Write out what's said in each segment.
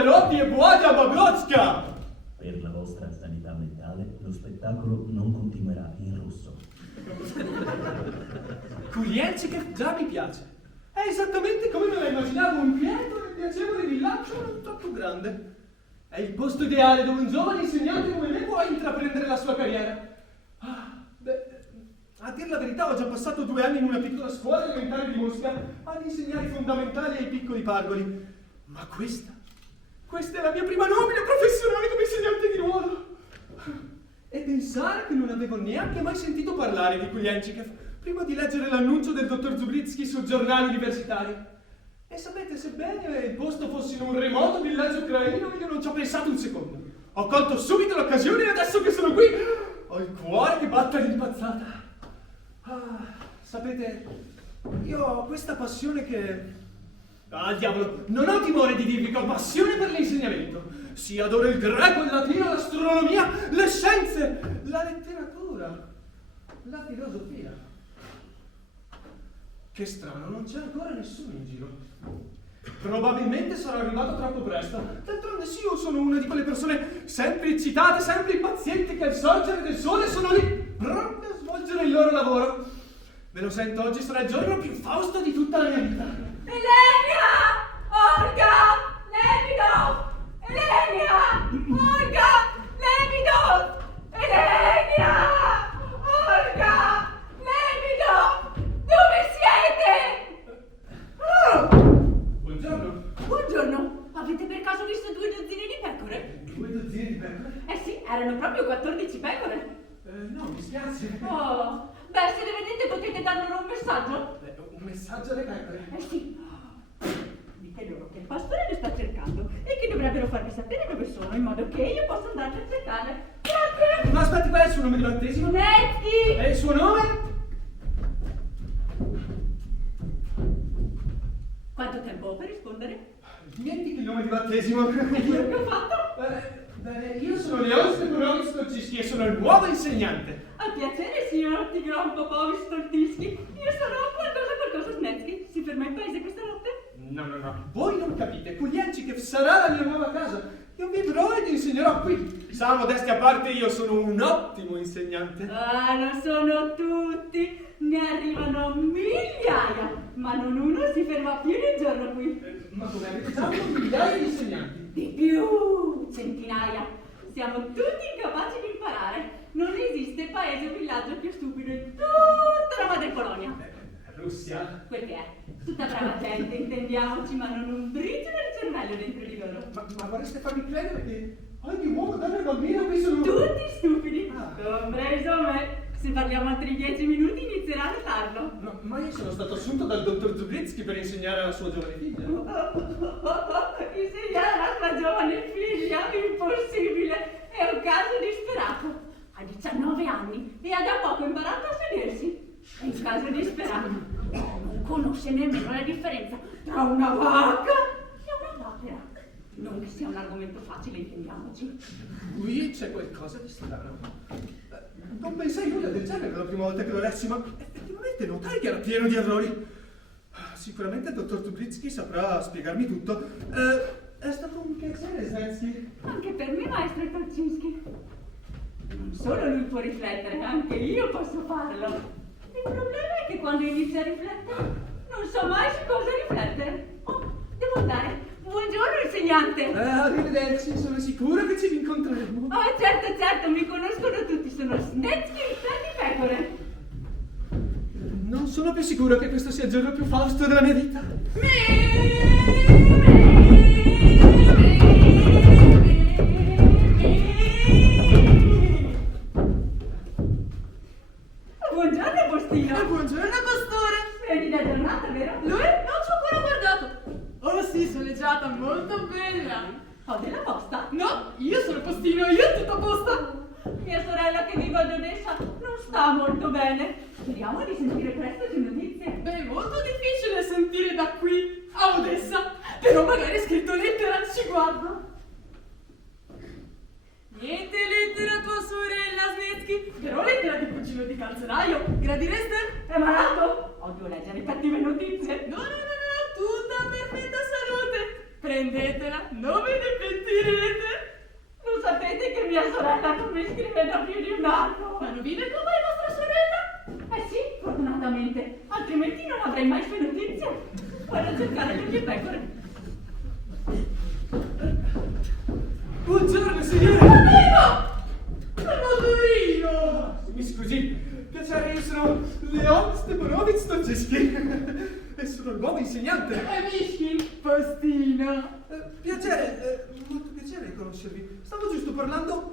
Pavarotti e Buada Babrocka! Per la vostra sanità mentale, lo spettacolo non continuerà in rosso. Kulienčev già mi piace. È esattamente come me la immaginavo, un quieto e piacevole villaggio non troppo grande. È il posto ideale dove un giovane insegnante come me può intraprendere la sua carriera. A dir la verità ho già passato 2 anni in una piccola scuola elementare di Mosca ad insegnare i fondamentali ai piccoli pargoli. Ma questa è la mia prima nomina professionale come insegnante di ruolo. E pensare che non avevo neanche mai sentito parlare di Kulienčev prima di leggere l'annuncio del dottor Zubritsky sul giornale universitario. E sapete, sebbene il posto fosse in un remoto villaggio ucraino, io non ci ho pensato un secondo. Ho colto subito l'occasione e adesso che sono qui ho il cuore che batte all'impazzata. Sapete, io ho questa passione che... diavolo, non ho timore di dirvi che ho passione per l'insegnamento. Sì, adoro il greco, il latino, l'astronomia, le scienze, la letteratura, la filosofia. Che strano, non c'è ancora nessuno in giro. Probabilmente sarò arrivato troppo presto. D'altronde sì, io sono una di quelle persone sempre eccitate, sempre impazienti che al sorgere del sole sono lì, pronte a svolgere il loro lavoro. Ve lo sento, oggi sarà il giorno più fausto di tutta la mia vita. Elenia! Olga! Lebidov! Elenia! Olga! Lebidov! Elenia! Olga! Lebidov! Dove siete? Buongiorno. Buongiorno! Avete per caso visto 2 dozzine di pecore? 2 dozzine di pecore? Eh sì, erano proprio 14 pecore. No, mi spiace. Oh, beh, se le vedete potete dar loro un messaggio? Un messaggio alle pecore? Eh sì. Dite loro che il pastore le sta cercando e che dovrebbero farvi sapere dove sono in modo che io possa andarle a cercare. Grazie! Ma aspetti, qual è il suo nome di battesimo? Nevsky! E il suo nome? Quanto tempo ho per rispondere? Dimentichi il nome di battesimo. Quello che ho fatto? Bene, io sono Leon Stepanovich Stoltiski e sono il nuovo insegnante. A piacere, signor Tigran Popovich Stoltiski. Io sono qualcosa Snetsky. Si ferma in paese questa notte? No. Voi non capite. Kulienčev sarà la mia nuova casa. Io vivrò ed insegnerò qui. Sa, modestia a parte, io sono un ottimo insegnante. Ah, lo sono tutti. Ne arrivano migliaia, ma non uno si ferma più di un giorno qui. Ma come avete già avuto migliaia di insegnanti? Di più, centinaia. Siamo tutti incapaci di imparare. Non esiste paese o villaggio più stupido in tutta la madre Polonia. Russia? Quel che è. Tutta brava gente, intendiamoci, ma non un briciolo di cervello dentro di loro. Ma vorreste farmi credere che ogni uomo, donna e bambino qui sono... Tutti stupidi, Ah. compreso me. Se parliamo altri 10 minuti inizierà a notarlo. No, ma io sono stato assunto dal dottor Zubritsky per insegnare alla sua giovane figlia. Insegnare alla sua giovane figlia? Impossibile! È un caso disperato. Ha 19 anni e ha da poco imparato a sedersi. È un caso disperato. Non conosce nemmeno la differenza tra una vacca e una papera. Non che sia un argomento facile, intendiamoci. Qui c'è qualcosa di strano. Non pensai nulla del genere la prima volta che lo lessi, ma effettivamente notai che era pieno di errori. Sicuramente il dottor Zubritsky saprà spiegarmi tutto. È stato un piacere, Snetsky. Anche per me, maestro Torczynski. Non solo lui può riflettere, anche io posso farlo. Il problema è che quando inizio a riflettere, non so mai su cosa riflettere. Oh, devo andare. Buongiorno, insegnante. Arrivederci, sono sicuro che ci rincontreremo. Oh, certo, mi conoscono tutti. Sono Snetsky il di pecore. Non sono più sicuro che questo sia il giorno più fausto della mia vita. Buongiorno, postino. Buongiorno, pastore. Splendida giornata, vero? Lui? Non ci ho ancora guardato. Oh sì, soleggiata, molto bella. Ho della posta? No, io sono postino, io ho tutto a posto. Mia sorella che vive ad Odessa non sta molto bene. Speriamo di sentire presto le notizie. Beh, è molto difficile sentire da qui a Odessa, però magari è scritto lettera, ci guardo. Niente lettera a tua sorella, Snetsky, però lettera di cugino di calzolaio. Gradireste? È malato? Odio leggere cattive notizie. No, tutta perfetta salute. Prendetela, non ve ne pentirete. Lo sapete che mia sorella non mi scrive da più di un anno? Ma non vive con voi vostra sorella? Eh sì, fortunatamente, altrimenti non avrei mai sue notizie. Vado a cercare le mie pecore. Buongiorno, signore! Modurino! Mi scusi, piacere, io sono Leon Stepanovich Stoczewski e sono il nuovo insegnante. Mishkin, postino. Piacere, molto piacere conoscervi. Stavo giusto parlando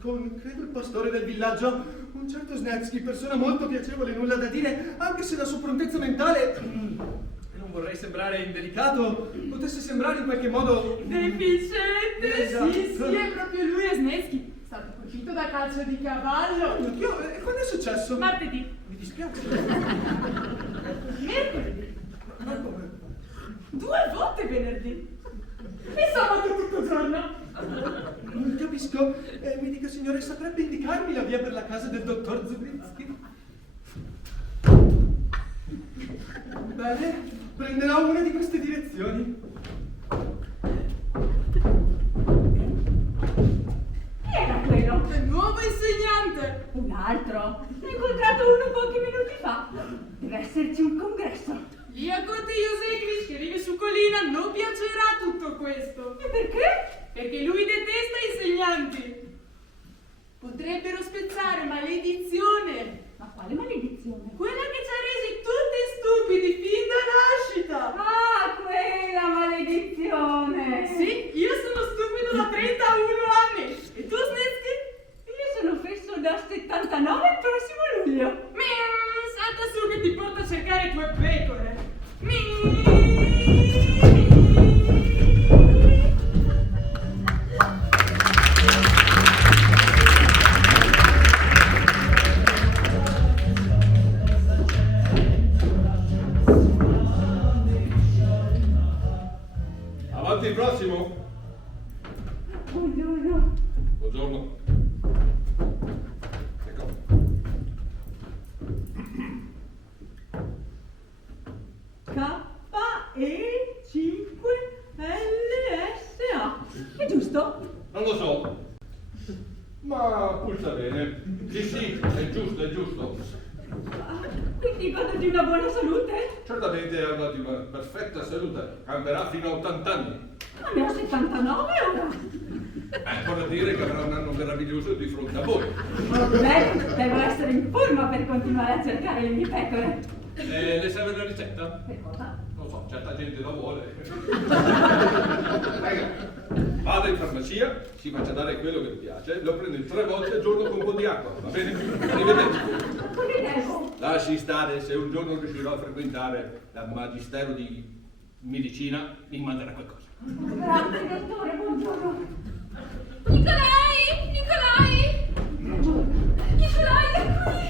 con, credo, il pastore del villaggio, un certo Snetsky, persona molto piacevole, nulla da dire, anche se la sua prontezza mentale, e non vorrei sembrare indelicato, potesse sembrare in qualche modo... Deficiente, Esatto. sì, è proprio lui, Esneschi. È stato colpito da calcio di cavallo. E quando è successo? Martedì. Mi dispiace. Mercoledì. Ma come? 2 volte venerdì. E sabato tutto il giorno. Non capisco. Mi dica, signore, saprebbe indicarmi la via per la casa del dottor Zubritsky? Bene, prenderò una di queste direzioni. Chi era quello? Il nuovo insegnante. Un altro. Ne ho incontrato uno pochi minuti fa. Deve esserci un congresso. Liakote Josekovich, che vive su collina, non piacerà tutto questo. E perché? Perché lui detesta insegnanti. Potrebbero spezzare maledizione. Ma quale maledizione? Quella che ci ha resi tutti stupidi fin da nascita. Ah, quella maledizione! Sì, io sono stupido da 31 anni. E tu, Snetsky? Io sono fesso da 79 il prossimo luglio. Salta su che ti porto a cercare 2 pecore. Avanti il prossimo. Buongiorno. Buongiorno. Ecco. K-E-5-L-S-A. È giusto? Non lo so. Ma pulsa bene. Sì, sì, è giusto, è giusto. Ah, quindi godo di una buona salute? Certamente avrà di una perfetta salute. Camperà fino a 80 anni. Ma ne ho 79 ora. Vorrà dire che avrà un anno meraviglioso di fronte a voi. Beh, devo essere in forma per continuare a cercare le mie pecore. Le serve una ricetta? Che cosa? Non so, certa gente la vuole. Raga, vada in farmacia, si faccia dare quello che le piace, lo prende 3 volte al giorno con un po' di acqua, va bene? Arrivederci. Ma come devo? Lasci stare, se un giorno riuscirò a frequentare il magistero di medicina, mi manderà qualcosa. Grazie, dottore, buongiorno. Nicolai! Nicolai! Nicolai è qui!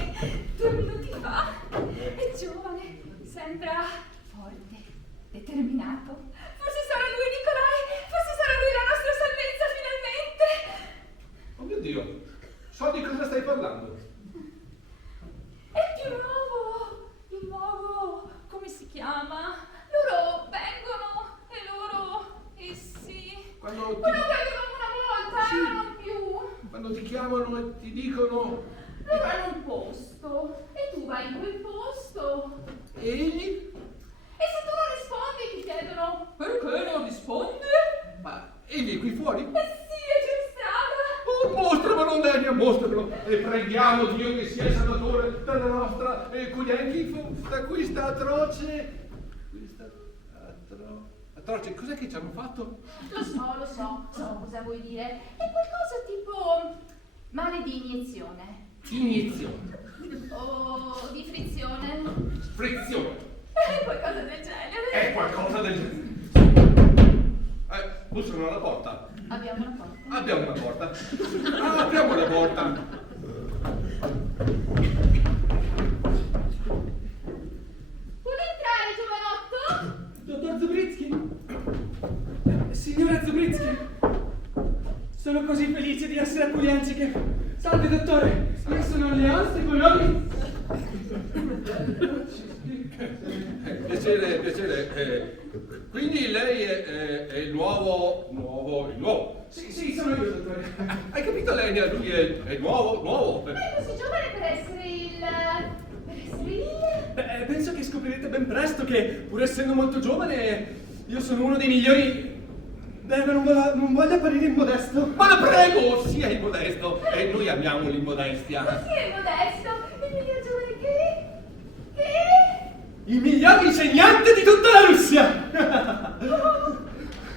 2 minuti fa. È giovane, sembra forte, determinato. Forse sarà lui, Nicolai! Forse sarà lui la nostra salvezza, finalmente! Oh mio Dio, so di cosa stai parlando? È più nuovo! Il nuovo, come si chiama? Loro vengono e loro, essi... Quando Loro ti, vengono una volta, Sì. non più. quando ti chiamano e ti dicono... Loro hanno un posto e tu vai in quel posto. Egli? E se tu non rispondi ti chiedono perché non rispondi? Ma egli è qui fuori? Eh sì, è giù in strada. Oh, mostramelo, Delia, mostramelo! E preghiamo Dio che sia salvatore della nostra questa atroce... Atroce, cos'è che ci hanno fatto? Lo so cosa vuoi dire. È qualcosa tipo male di iniezione. Iniezione. O di frizione. Frizione. È qualcosa del genere. È qualcosa del genere. Bussano alla porta. Abbiamo una porta. Abbiamo una porta. Apriamo la porta. Vuole entrare, giovanotto? Dottor Zubritsky? Signora Zubritsky? Sono così felice di essere a Puglianci. Salve, dottore. Io sono Leon Stepanovich. Piacere. Quindi lei è il nuovo... Sì, sono io, dottore. Hai capito, Lenia? Lui è il nuovo. Ma è così giovane per essere il... Penso che scoprirete ben presto che, pur essendo molto giovane, io sono uno dei migliori... non voglio apparire immodesto. Ma la prego, sia immodesto. E noi amiamo l'immodestia. Ma sì, è modesto, il miglior giovane che... Il miglior insegnante di tutta la Russia!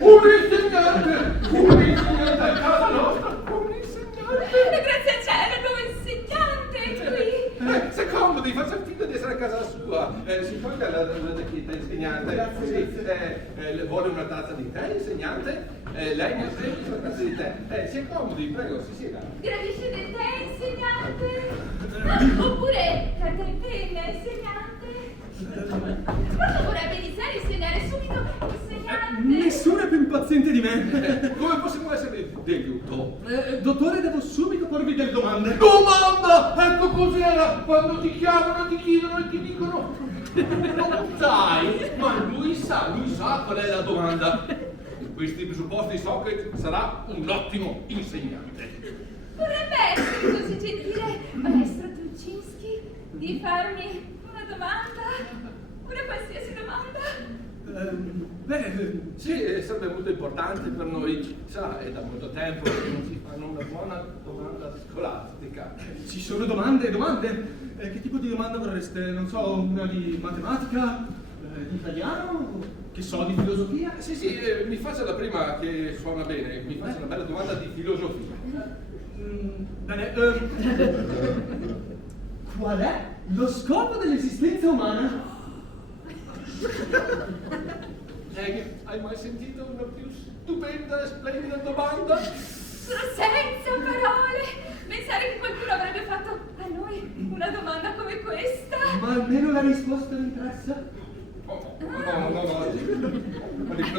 Un insegnante a casa nostra, un insegnante. Grazie al cielo, il nuovo insegnante qui. Si accomodi, faccia finta di essere a casa sua. Si tolga la giacchetta, insegnante. Grazie. Vuole una tazza di tè, insegnante? Lei mi ha preso una tazza di tè. Si accomodi, prego, si sieda. Gradisce del tè, insegnante? Oppure carta e penna, insegnante? Per favore, abbia iniziare a insegnare subito, insegnante. Nessuno è più impaziente di me. Come possiamo essere di aiuto? Dottore, devo subito porvi delle domande. Domanda! Ecco cos'era quando ti chiamano, ti chiedono e ti dicono non sai, ma lui sa qual è la domanda. In questi presupposti so che sarà un ottimo insegnante. Vorrebbe essere così gentile, maestro Tulczynski, di farmi una domanda? Una qualsiasi domanda? Sì, sarebbe molto importante per noi. Sa, è da molto tempo che non si fanno una buona domanda scolastica. Ci sono domande. Che tipo di domanda vorreste? Non so, una di matematica, di italiano, che so, di filosofia? Sì, mi faccia la prima che suona bene. Mi faccia una bella domanda di filosofia. Bene, qual è lo scopo dell'esistenza umana? Hai mai sentito una più stupenda e splendida domanda? Sono senza parole. Pensare che qualcuno avrebbe fatto a noi una domanda come questa. Ma almeno la risposta mi interessa. No. Ma una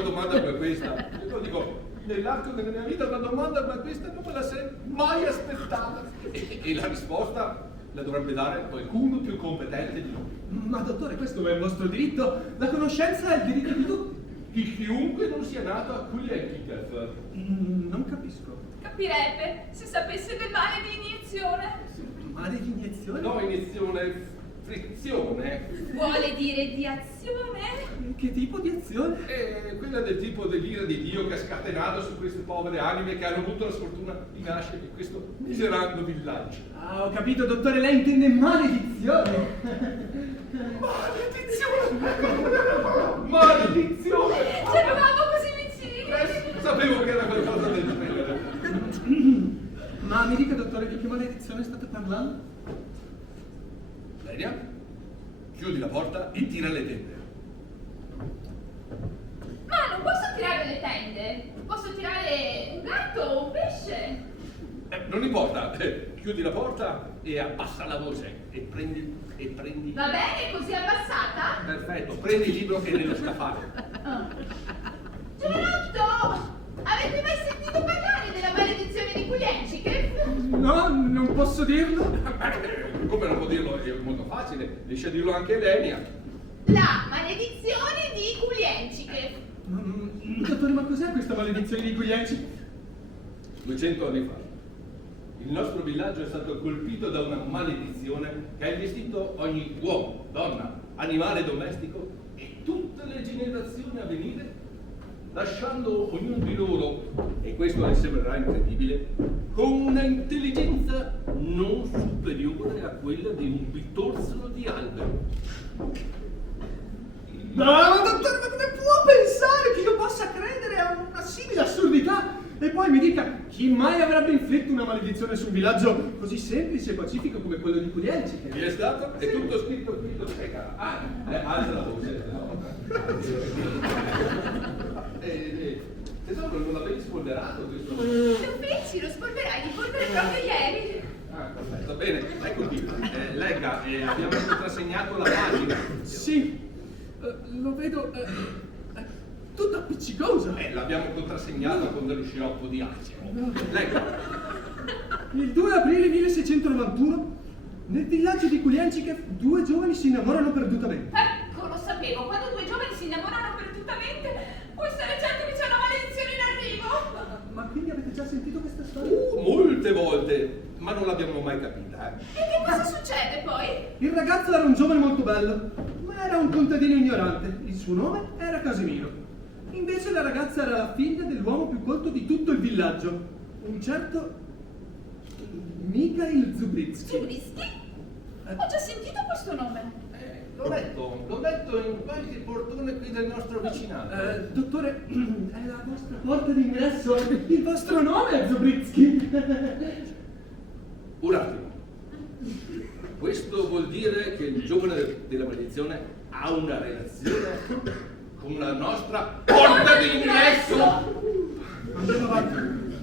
domanda come questa, io lo dico, nell'arco della mia vita una domanda come questa non me la sei mai aspettata. E la risposta la dovrebbe dare qualcuno più competente di noi. Ma dottore, questo è il vostro diritto. La conoscenza è il diritto di tutti. Di chiunque non sia nato a Kuliekikev. Non capisco. Capirebbe se sapesse del male di iniezione. Male di iniezione? No, iniezione, frizione. Vuole dire di azione? Che tipo di azione? È quella del tipo dell'ira di Dio che ha scatenato su queste povere anime che hanno avuto la sfortuna di nascere in questo miserando villaggio. Ah, ho capito, dottore, lei intende maledizione. Maledizione! Ci eravamo così vicini. Sapevo che era qualcosa del genere. Ma mi dica, dottore, di che maledizione state parlando? Lenia, chiudi la porta e tira le tende. Ma non posso tirare le tende. Posso tirare un gatto o un pesce. Non importa, chiudi la porta e abbassa la voce e prendi. Va bene, così abbassata? Perfetto, prendi il libro che è nello scaffale. Giovanotto! Avete mai sentito parlare della maledizione di Kuliekikev? No, non posso dirlo. Come non può dirlo? È molto facile, riesce a dirlo anche Lenia. La maledizione di Kuliekikev. Dottore, ma cos'è questa maledizione di Kuliekikev? 200 anni fa. Il nostro villaggio è stato colpito da una maledizione che ha investito ogni uomo, donna, animale domestico e tutte le generazioni a venire, lasciando ognuno di loro, e questo le sembrerà incredibile, con una intelligenza non superiore a quella di un bitorzolo di albero. No, dottore, ma come può pensare che io possa credere a una simile assurdità? E poi mi dica, chi mai avrebbe inflitto una maledizione su un villaggio così semplice e pacifico come quello di Kuliekikev? Chi è stato? È tutto scritto qui, lo spiega. Alza la voce. Tesoro, non l'avevi spolverato questo? Lo feci, lo spolverai di polvere proprio ieri. Perfetto, bene, ecco qui. Legga, abbiamo contrassegnato la pagina. Sì, lo vedo, tutta appiccicosa. L'abbiamo contrassegnata con dello sciroppo di acero. Legga. Il 2 aprile 1691, nel villaggio di Kuliekikev, 2 giovani si innamorano perdutamente. Ecco, lo sapevo, quando 2 giovani si innamorano perdutamente, Questa leggenda c'è una maledizione in arrivo. Ma quindi avete già sentito questa storia? Molte volte, ma non l'abbiamo mai capita. E che cosa succede poi? Il ragazzo era un giovane molto bello, ma era un contadino ignorante. Il suo nome era Casimiro. Invece la ragazza era la figlia dell'uomo più colto di tutto il villaggio, un certo Mikhail Zubrizky. Zubrizky? Ho già sentito questo nome. L'ho letto in qualche portone qui del nostro vicinato. Dottore, è la vostra porta d'ingresso. Il vostro nome è Zubrizky. Un attimo. Questo vuol dire che il giovane della maledizione ha una relazione con la nostra porta d'ingresso? Andiamo avanti.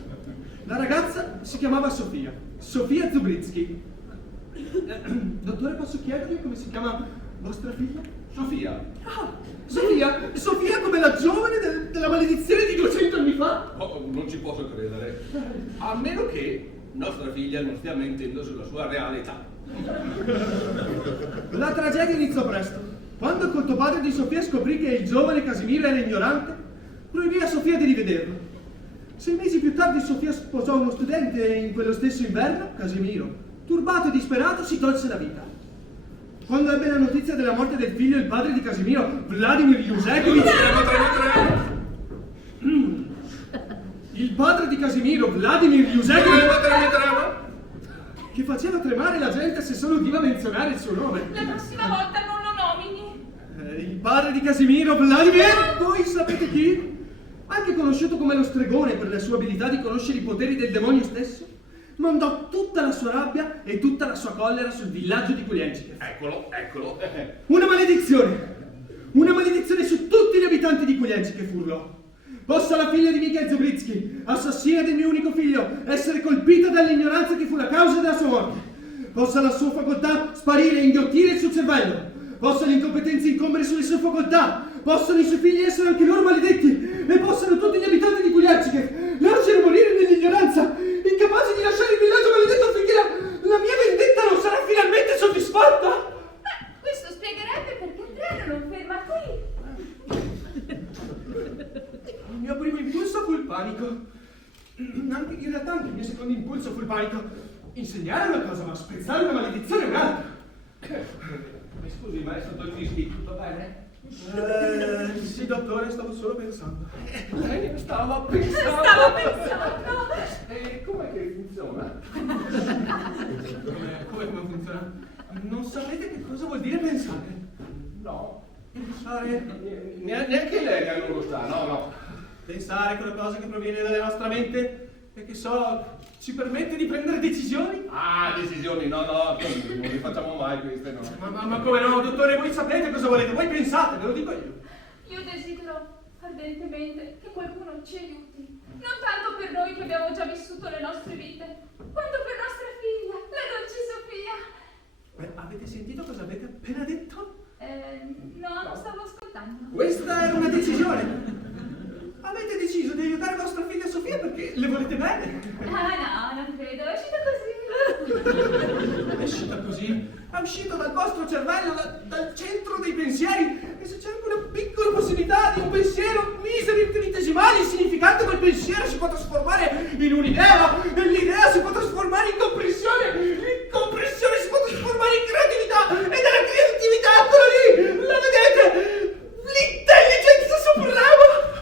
La ragazza si chiamava Sofia Zubrizky. Dottore, posso chiedergli come si chiama vostra figlia? Sofia. Ah, Sofia come la giovane della maledizione di 200 anni fa? Oh, non ci posso credere. A meno che nostra figlia non stia mentendo sulla sua reale età. La tragedia iniziò presto. Quando il colto padre di Sofia scoprì che il giovane Casimiro era ignorante, proibì a Sofia di rivederlo. 6 mesi più tardi Sofia sposò uno studente e in quello stesso inverno Casimiro, turbato e disperato, si tolse la vita. Quando ebbe la notizia della morte del figlio, il padre di Casimiro, Vladimir Yusekovich... Il padre di Casimiro, Vladimir Yusekovich... che faceva tremare la gente se solo udiva menzionare il suo nome. La prossima volta non lo nomini. Il padre di Casimiro, Vladimir... Voi sapete chi? Anche conosciuto come lo stregone per la sua abilità di conoscere i poteri del demonio stesso, mandò tutta la sua rabbia e tutta la sua collera sul villaggio di Kulienchikev. Eccolo. Una maledizione su tutti gli abitanti di Kulienchikev urlò. Possa la figlia di Mikhail Zubrizky, assassina del mio unico figlio, essere colpita dall'ignoranza che fu la causa della sua morte. Possa la sua facoltà sparire e inghiottire il suo cervello. Possa l'incompetenza incombere sulle sue facoltà. Possano i suoi figli essere anche loro maledetti. E possano tutti gli abitanti di Kulienchikev lasciare morire nell'ignoranza, incapaci di lasciare il villaggio maledetto affinché la mia vendetta non sarà finalmente soddisfatta. Questo spiegherebbe perché il treno non ferma qui. Il mio primo impulso fu il panico. In realtà anche il mio secondo impulso fu il panico. Insegnare una cosa, ma spezzare una maledizione è un'altra. Mi scusi, maestro Dolcisti, tutto bene? Sì, dottore, stavo solo pensando. Lei stava pensando. E com'è che funziona? Come funziona? Non sapete che cosa vuol dire pensare? No. Pensare... Neanche lei non lo sa, no. Pensare è quella cosa che proviene dalla nostra mente e che ci permette di prendere decisioni? Ah, decisioni, no, non le facciamo mai queste, no. Ma come no, dottore, voi sapete cosa volete, voi pensate, ve lo dico io. Io desidero ardentemente che qualcuno ci aiuti. Non tanto per noi che abbiamo già vissuto le nostre vite, quanto per nostra figlia, la dolce Sofia. Avete sentito cosa avete appena detto? No, non stavo ascoltando. Questa era una decisione. Avete deciso di aiutare vostra figlia Sofia perché le volete bene. Ah no, non credo, è uscita così. È uscita così? È uscito dal vostro cervello, dal centro dei pensieri. E se c'è anche una piccola possibilità di un pensiero misero infinitesimale, insignificante, quel pensiero si può trasformare in un'idea, e l'idea si può trasformare in comprensione, l'incomprensione si può trasformare in creatività, e dalla creatività, eccola lì, la vedete? L'intelligenza suprema!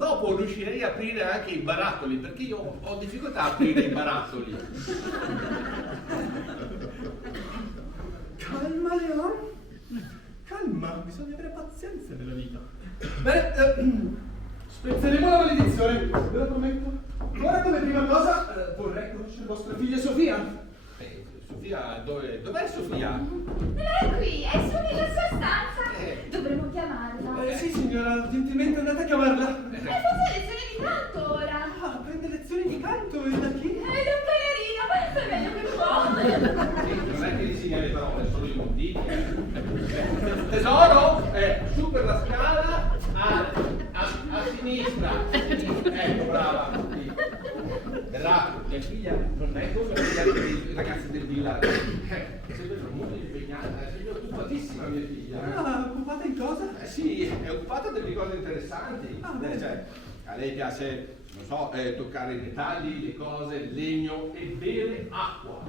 Dopo riuscirei a aprire anche i barattoli, perché io ho difficoltà a aprire i barattoli. Calma, Leon. Calma, bisogna avere pazienza nella vita. Bene, spezzeremo la maledizione, ve lo prometto. Ora come prima cosa vorrei conoscere vostra figlia Sofia. Sofia, dov'è Sofia? Lei è qui, è su nella sua stanza. Dovremmo chiamarla. Sì, signora, gentilmente andate a chiamarla. Fa lezioni di canto ora. Ah, prende lezioni di canto e da chi? Da un ballerino, è meglio che può. Non è che insegna le parole, sono i motivi. Tesoro, su per la scala, a sinistra. Ecco, brava. Vedrà, mia figlia non è come i ragazzi del villaggio. È sempre molto impegnata, è sempre occupatissima mia figlia. Ah, occupata in cosa? cosa? Sì, è occupata delle cose interessanti. Ah, bene. Cioè, a lei piace, non so, toccare i metalli, le cose, il legno e bere acqua.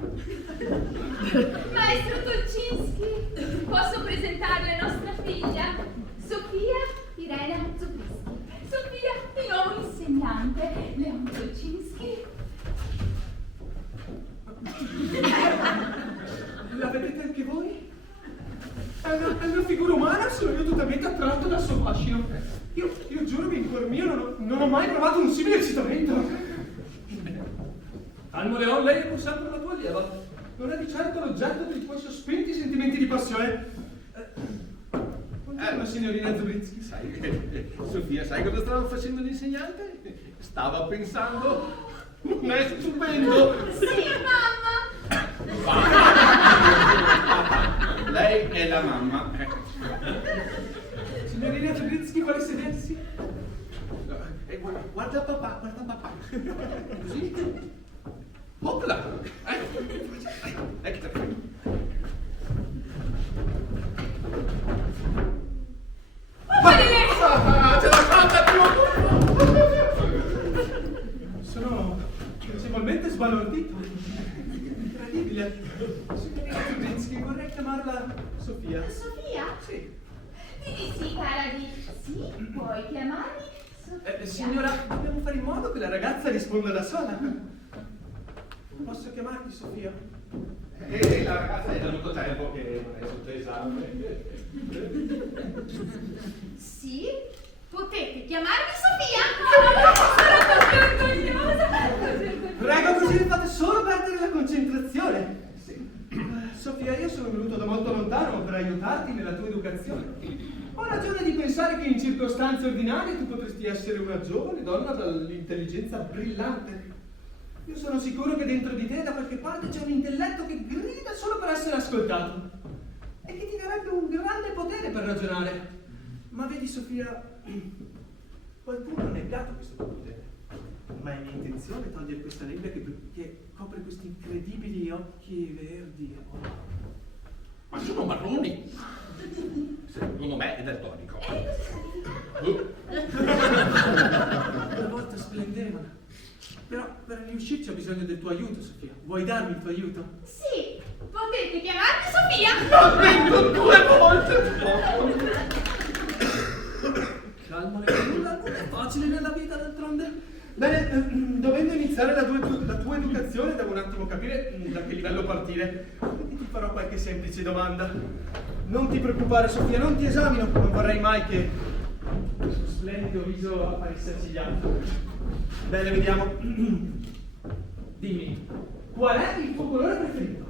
Maestro Tolcinski, posso presentarle nostra figlia, Sofia Irena Zubriski. Sofia, di nuovo insegnante, Leon Tolcinski. La vedete anche voi? È una figura umana, sono io totalmente attratto dal suo fascino. Io giuro che in cuor mio non ho mai provato un simile eccitamento. Calmo Leon, lei è pur sempre la tua allieva. Non è di certo l'oggetto dei tuoi sospinti sentimenti di passione. La signorina Zubriski. Sai, Sofia, sai cosa stava facendo l'insegnante? Stava pensando, non è stupendo? Sì, mamma. Lei è la mamma. Signorina Zubriski vuole sedersi? Guarda papà. Così. Opla! Ecco. Ce l'ho fatta più! Sono piacevolmente sbalordito. Incredibile. Signorina Zubriski, vorrei chiamarla Sofia. Sofia? Sì. Di sì, cara, di sì, puoi chiamarmi Sofia. Signora, dobbiamo fare in modo che la ragazza risponda da sola. Posso chiamarti Sofia? La ragazza è da molto tempo che non è sotto esame. Sì, potete chiamarmi Sofia. Sono così orgogliosa. Prego, così mi fate solo perdere la concentrazione. Sì. Sofia, io sono venuto da molto lontano per aiutarti nella tua educazione. Ho ragione di pensare che in circostanze ordinarie tu potresti essere una giovane donna dall'intelligenza brillante. Io sono sicuro che dentro di te da qualche parte c'è un intelletto che grida solo per essere ascoltato e che ti darebbe un grande potere per ragionare. Ma vedi, Sofia, qualcuno ha negato questo tuo potere. Ma è mia intenzione togliere questa nebbia che copre questi incredibili occhi verdi. Ma sono marroni. Secondo me è daltonico. Una volta splendevano. Però per riuscirci ho bisogno del tuo aiuto, Sofia. Vuoi darmi il tuo aiuto? Sì, potete chiamarmi Sofia. L'ho detto 2 volte! Calma, nulla è facile nella vita, d'altronde. Bene, dovendo iniziare la tua educazione, devo un attimo capire da che livello partire. Quindi ti farò qualche semplice domanda. Non ti preoccupare, Sofia, non ti esamino. Non vorrei mai che questo splendido viso apparisse accigliato. Bene, vediamo. Dimmi, qual è il tuo colore preferito?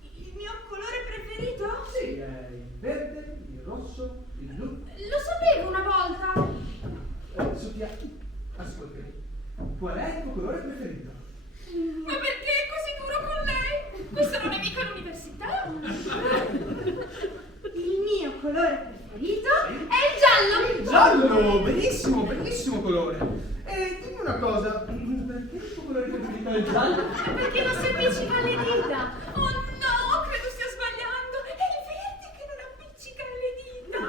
Il mio colore preferito? Sì, è il verde, il rosso, il blu. Lo sapevo una volta. Sofia, ascoltami. Qual è il tuo colore preferito? Ma perché è così duro con lei? Questa non è mica l'università. Il mio colore preferito è il giallo. Il giallo, benissimo, bellissimo colore. E dimmi una cosa, perché il tuo colore preferito è il giallo? Perché non si appiccica alle dita. Oh no, credo stia sbagliando. È il verde che non appiccica alle dita.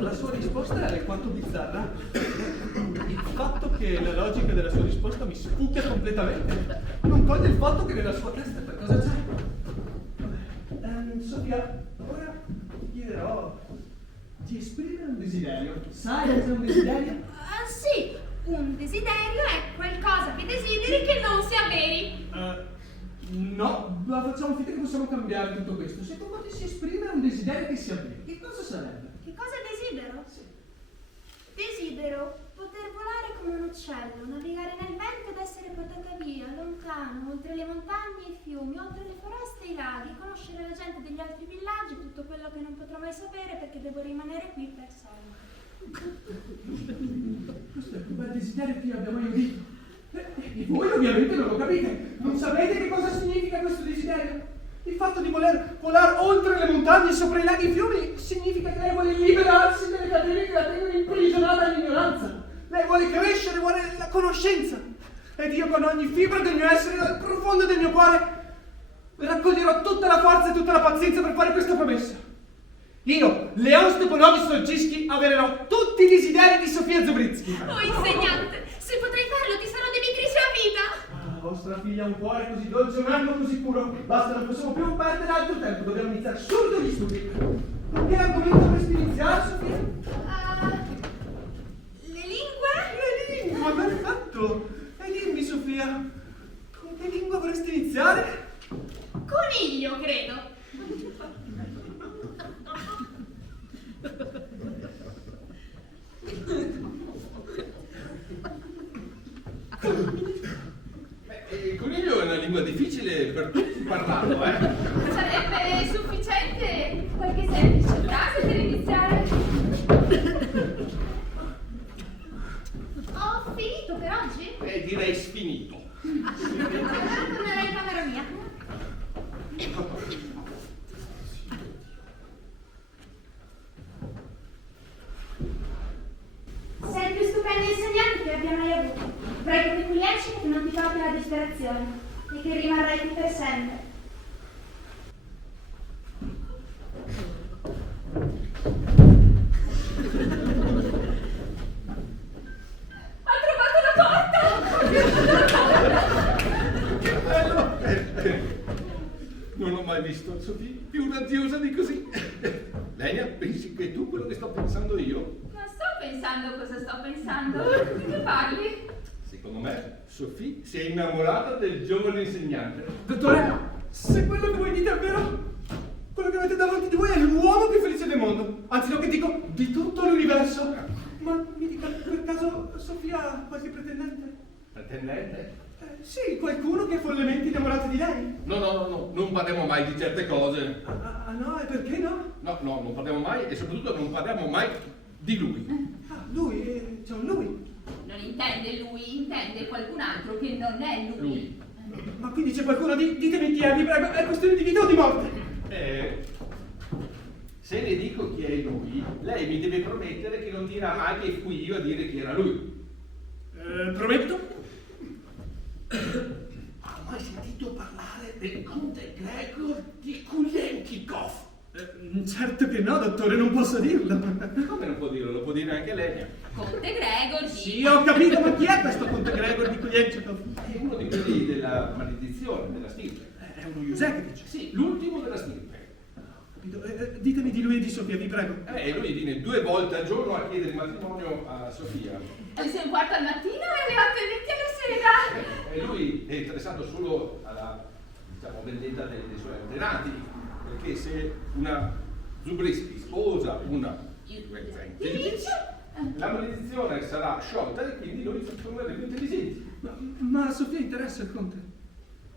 La sua risposta è alquanto bizzarra. Il fatto che la logica della sua risposta mi sfugge completamente non toglie il fatto che nella sua testa qualcosa c'è. Sofia, ora ti chiederò di esprimere un desiderio. Sai cos'è un desiderio? Sì, un desiderio è qualcosa che desideri che non sia veri. No, ma facciamo finta che possiamo cambiare tutto questo. Se tu potessi esprimere un desiderio che sia vero, che cosa sarebbe? Che cosa desidero? Desidero poter volare come un uccello, navigare nel vento ed essere portata via, lontano, oltre le montagne e i fiumi, oltre le foreste e i laghi, conoscere la gente degli altri villaggi, tutto quello che non potrò mai sapere perché devo rimanere qui per sempre. Questo è il più bel desiderio che io abbia mai udito. E voi ovviamente non lo capite. Non sapete che cosa significa questo desiderio? Il fatto di voler volare oltre le montagne, sopra i laghi e i fiumi, significa che lei vuole liberarsi delle catene che la tengono imprigionata all'ignoranza. Lei vuole crescere, vuole la conoscenza. Ed io con ogni fibra del mio essere, dal profondo del mio cuore, raccoglierò tutta la forza e tutta la pazienza per fare questa promessa. Io, Leon Stepanovich Solcischi, avvererò tutti i desideri di Sofia Zobritsky. Oh, insegnante, se potrai farlo ti sarò Dimitri a vita. Ah, vostra figlia ha un cuore così dolce, un animo così puro. Basta, non possiamo più perdere altro tempo, dobbiamo iniziare subito gli studi. Con che argomento vorresti iniziare, Sofia? Le lingue? Le lingue, perfetto. E dimmi, Sofia, con che lingua vorresti iniziare? Coniglio, credo. Il coniglio è una lingua difficile per tutti parlarlo, eh? Sarebbe sufficiente qualche semplice frase per iniziare. Ho finito per oggi? Direi sfinito. Allora tornerei in camera mia. Sei il più stupendo insegnante che abbia mai avuto. Prego di Kuliecki che non ti tolga la disperazione e che rimarrai qui per sempre. Ha trovato la porta! Che bello! Non ho mai visto Sofia più radiosa di così. Lenia, pensi che tu quello che sto pensando io? Non sto pensando cosa sto pensando. Di che parli? Secondo me, Sofia si è innamorata del giovane insegnante. Dottore, se quello che voi dite è vero, quello che avete davanti di voi è l'uomo più felice del mondo. Anzi, no, che dico, di tutto l'universo. Ma mi dica, per caso Sofia ha qualche pretendente? Pretendente? Sì, qualcuno che è follemente innamorato di lei. No, non parliamo mai di certe cose. Ah, no, e perché no? No, non parliamo mai e soprattutto non parliamo mai di lui. Ah, lui, c'è un lui. Non intende lui, intende qualcun altro che non è lui. Ma quindi c'è qualcuno, ditemi chi è, vi prego, è questione di vita o di morte? Se le dico chi è lui, lei mi deve promettere che non dirà mai che fui io a dire chi era lui. Prometto? Ha mai sentito parlare del conte Gregor di Kulenkikov? Certo che no, dottore, non posso dirlo. Come non può dirlo? Lo può dire anche lei. Conte Gregor di... Sì, ho capito, ma chi è questo conte Gregor di Kulienchikov? È uno di quelli della maledizione, della stirpe. È uno Yusekovich. Sì, l'ultimo della stirpe. Ditemi di lui e di Sofia, vi prego. Lui viene 2 volte al giorno a chiedere il matrimonio a Sofia. Alle 6:15 al mattino e alle 8:20 alla sera. E lui è interessato solo alla, diciamo, vendetta dei suoi antenati, perché se una Zobritsky sposa una Yusekovich, la maledizione sarà sciolta e quindi noi ci torneremo più intelligenti. Ma a Sofia interessa il conte?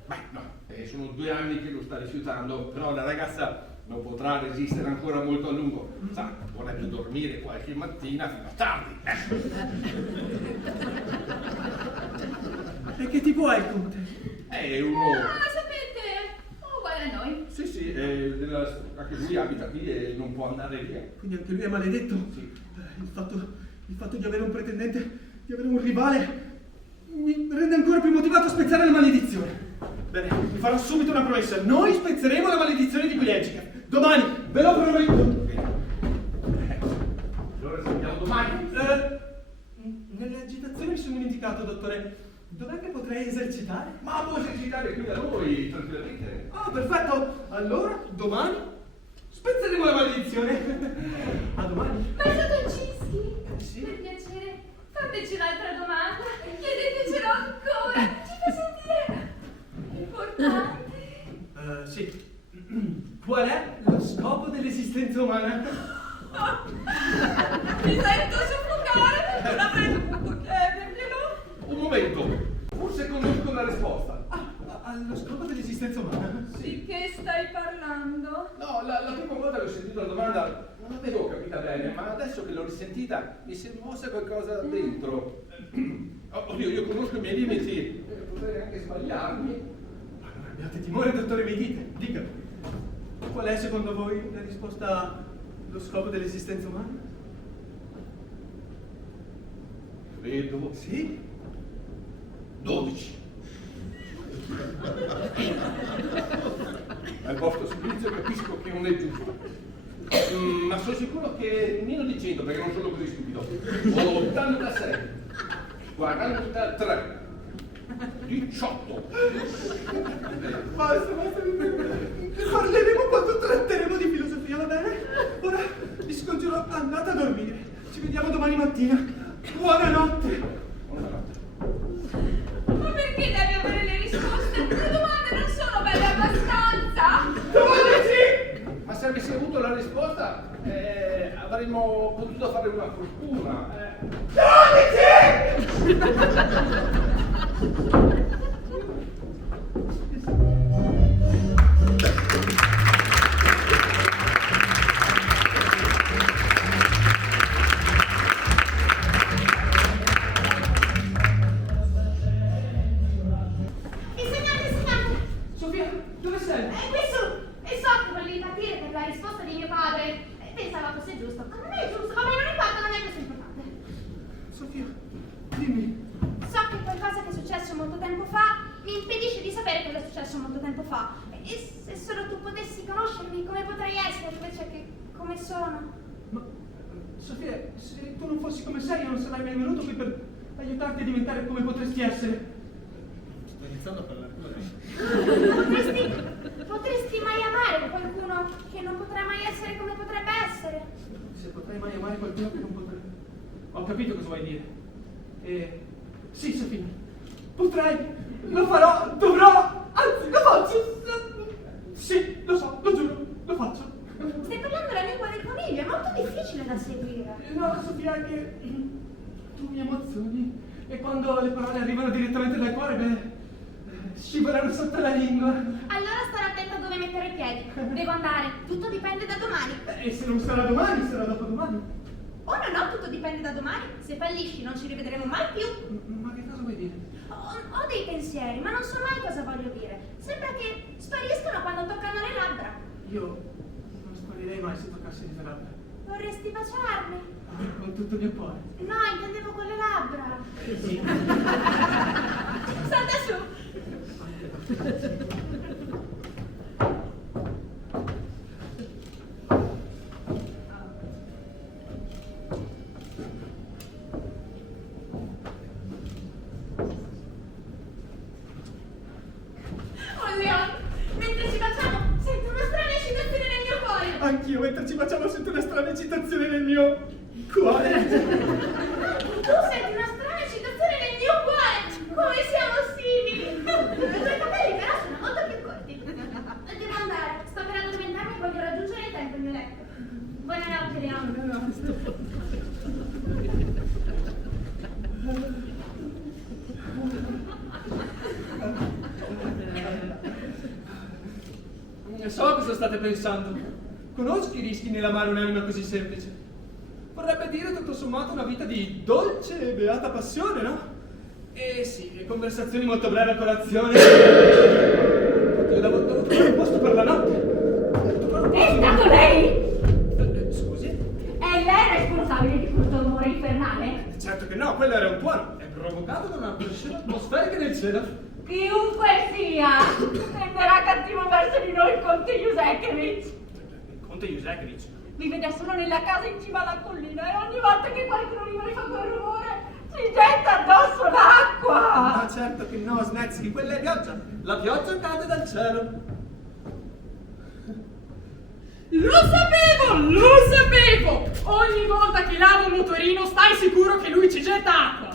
Beh, no, sono 2 anni che lo sta rifiutando, però la ragazza non potrà resistere ancora molto a lungo. Sa, vorrebbe dormire qualche mattina fino a tardi. E che tipo è il conte? È uno... Ah, sapete, uguale a noi. Sì, anche lui abita qui e non può andare via. Quindi anche lui è maledetto? Sì. Il fatto di avere un pretendente, di avere un rivale, mi rende ancora più motivato a spezzare la maledizione. Bene, vi farò subito una promessa. Noi spezzeremo la maledizione di Kulienchikov. Domani, ve lo prometto. Allora ci vediamo domani. Nelle agitazioni mi sono dimenticato, dottore. Dov'è che potrei esercitare? Ma può esercitare qui da noi, tranquillamente. Ah, perfetto. Allora, domani spezzeremo la maledizione. A domani. Maestro Dolcinski, Sì? per piacere, fateci un'altra domanda. Chiedetecelo ancora. Ci fa sentire importante. Sì. Qual è lo scopo dell'esistenza umana? Mi sento soffocare, non avrei dovuto chiederglielo. Un momento, forse conosco la risposta. Allo scopo dell'esistenza umana? Di che stai parlando? No, la prima volta che ho sentito la domanda non l'avevo capita bene, ma adesso che l'ho risentita mi si è mossa qualcosa dentro. Oddio, io conosco i miei limiti, potrei anche sbagliarmi. Ma non abbiate timore, dottore, mi dite. Dica. Qual è secondo voi la risposta allo scopo dell'esistenza umana? Credo. Sì? 12. Al vostro spizio capisco che non è giusto. Ma sono sicuro che meno di 100, perché non sono così stupido. 86, 43, 18. Basta, ne parleremo quando tratteremo di filosofia, va bene? Ora vi scongiuro, andate a dormire. Ci vediamo domani mattina. Buonanotte. Buonanotte. Ma perché devi avere le risposte? Le domande non sono belle abbastanza! Domande sì! Ma se avessi avuto la risposta, avremmo potuto fare una fortuna. Domande sì! Insegnante! Sofia, dove sei? Qui su! E so che volevi partire per la risposta di mio padre. Pensava fosse giusto. Ma non è giusto, vabbè, non importa, non è così importante. Sofia, dimmi. So che qualcosa che è successo molto tempo fa mi impedisce di sapere cosa è successo molto tempo fa. E se solo tu potessi conoscermi, come potrei essere invece che come sono? Ma, Sofia, se tu non fossi come sei, io non sarei mai venuto qui per aiutarti a diventare come potresti essere. Sto iniziando a parlare con lei. Potresti mai amare qualcuno che non potrà mai essere come potrebbe essere? Se potrei mai amare qualcuno che non potrebbe. Ho capito cosa vuoi dire. Sì, Sofia, potrei, lo farò, dovrò, anzi, lo faccio. Sì, lo so, lo giuro, lo faccio. Stai parlando la lingua del coniglio, è molto difficile da seguire. No, Sofia, è che tu mi emozioni e quando le parole arrivano direttamente dal cuore, beh, scivolano sotto la lingua. Allora starò attento a dove mettere i piedi. Devo andare, tutto dipende da domani. E se non sarà domani, sarà dopodomani. Oh no, tutto dipende da domani. Se fallisci non ci rivedremo mai più. Ma che cosa vuoi dire? Ho dei pensieri, ma non so mai cosa voglio dire. Sembra che spariscono quando toccano le labbra. Io non sparirei mai se toccassi le tue labbra. Vorresti baciarmi? Con tutto il mio cuore. No, intendevo con le labbra. Sì. Salta su. Oh Leon, mentre ci baciamo, sento una strana eccitazione nel mio cuore. Anch'io, mentre ci facciamo, sento una strana eccitazione nel mio cuore. Tu senti una strana eccitazione nel mio cuore. Come siamo simili. I tuoi capelli però sono molto più corti. Devo andare, sto per addormentarmi e voglio raggiungere in tempo il mio letto. Buonanotte, Leon. So cosa state pensando. Conosco i rischi nell'amare un'anima così semplice. Vorrebbe dire tutto sommato una vita di dolce e beata passione, no? Sì, e conversazioni molto brevi a colazione. Io devo trovare un posto per la notte. È stato lei? Scusi? È lei responsabile di questo rumore infernale? Certo che no, quello era un tuono. È provocato da una pressione atmosferica nel cielo. Chiunque sia, tenderà cattivo verso di noi il conte Yusekevich. Il conte Yusekevich. Vive da solo nella casa in cima alla collina e ogni volta che qualcuno rimane fa quel rumore si getta addosso l'acqua. Ma certo che no, Snezky, quella è pioggia. La pioggia cade dal cielo. Lo sapevo! Ogni volta che lavo un motorino stai sicuro che lui ci getta acqua.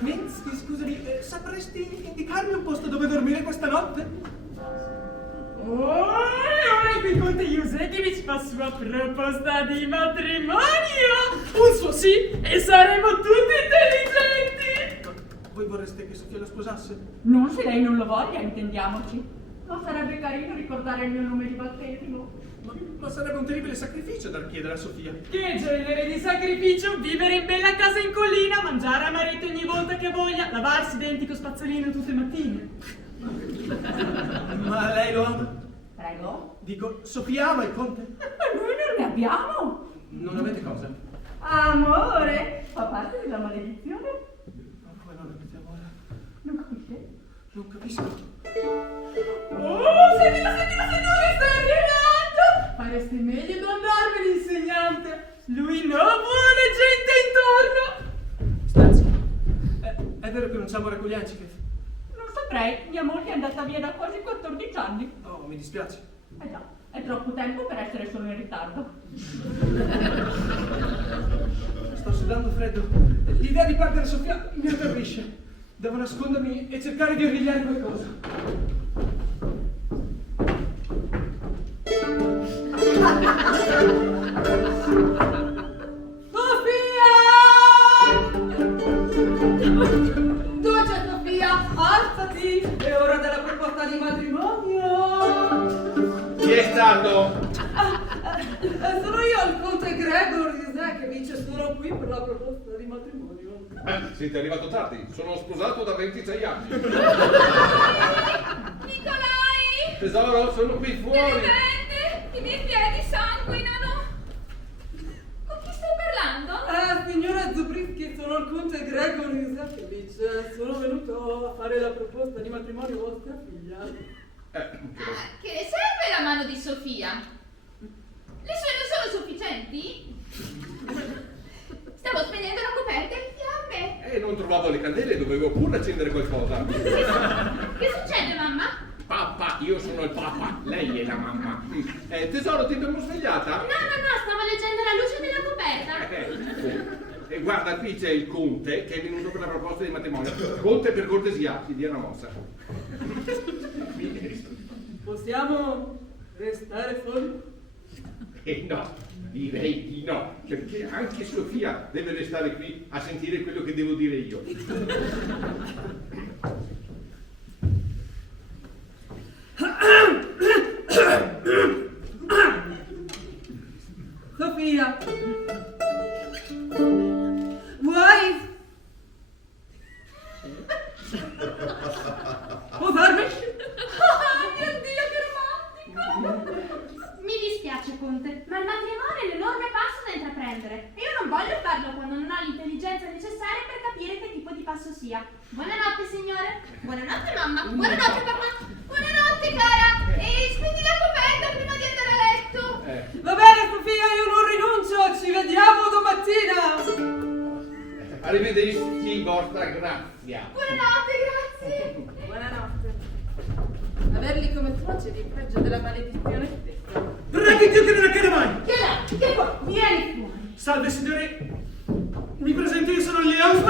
Minsky, scusami, sapresti indicarmi un posto dove dormire questa notte? Oh, e ora qui conte Yusekevich fa sua proposta di matrimonio! Un suo sì e saremo tutti intelligenti! Voi vorreste che Sofia lo sposasse? Non se lei non lo voglia, intendiamoci. Ma sarebbe carino ricordare il mio nome di battesimo. Ma sarebbe un terribile sacrificio da chiedere a Sofia. Che genere di sacrificio! Vivere in bella casa in collina, mangiare amaretto ogni volta che voglia, lavarsi i denti con spazzolino tutte le mattine. Ma lei lo ama? Prego? Dico, Sofia ama il conte? Ma noi non ne abbiamo! Non avete cosa? Amore! Fa parte della maledizione? Ma come non avete amore? Non capisce? Non capisco. Oh, sentilo, sentilo, sentilo che sta Fareste meglio ad andarvene, insegnante. Lui no, buona gente intorno. Stanzi, è vero che non siamo raccoglienci, che... Non saprei, mia moglie è andata via da quasi 14 anni. Oh, mi dispiace. Eh già, è troppo tempo per essere solo in ritardo. Sto sudando freddo. L'idea di perdere Sofia mi atterrisce. Devo nascondermi e cercare di origliare qualcosa. Dove c'è Sofia? Alzati! È ora della proposta di matrimonio! Chi è stato? Sono io, il conte Gregor Yuzekevich, sono qui per la proposta di matrimonio. Siete arrivato tardi. Sono sposato da 26 anni. Nicolai! Tesoro, sono qui fuori. Veramente? I miei piedi sanguinano. Con chi stai parlando? Signora Zubriski, sono il conte Gregor Yuzekevich. Sono venuto a fare la proposta di matrimonio a vostra figlia. Che le serve la mano di Sofia? Le sue non sono sufficienti? Stavo spegnendo la coperta in fiamme. Non trovavo le candele, dovevo pure accendere qualcosa. Che succede, mamma? Papà, io sono il papà, lei è la mamma. Tesoro, ti abbiamo svegliata? No, stavo leggendo la luce della coperta. E guarda, qui c'è il conte che è venuto per la proposta di matrimonio. Conte, per cortesia, ti dia una mossa. Possiamo restare fuori? No, direi di no, perché anche Sofia deve restare qui a sentire quello che devo dire io. Sofia! Vuoi? Sposarmi? Oh mio Dio, che romantico! Mi dispiace, Conte, ma il matrimonio è l'enorme passo da intraprendere e io non voglio farlo quando non ho l'intelligenza necessaria per capire che tipo di passo sia. Buonanotte, signore. Buonanotte, mamma. Buonanotte, papà. Buonanotte, cara. E spegni la coperta prima di andare a letto. Va bene, Sofia, io non rinuncio. Ci vediamo domattina. Arrivederci, vostra grazia. Buonanotte, grazie. Buonanotte. Averli come suoceri è peggio della maledizione stessa. Preghi Dio che non accada mai! Che là? Che qua? Vieni fuori. Salve, signore. Mi presento, io sono Leon.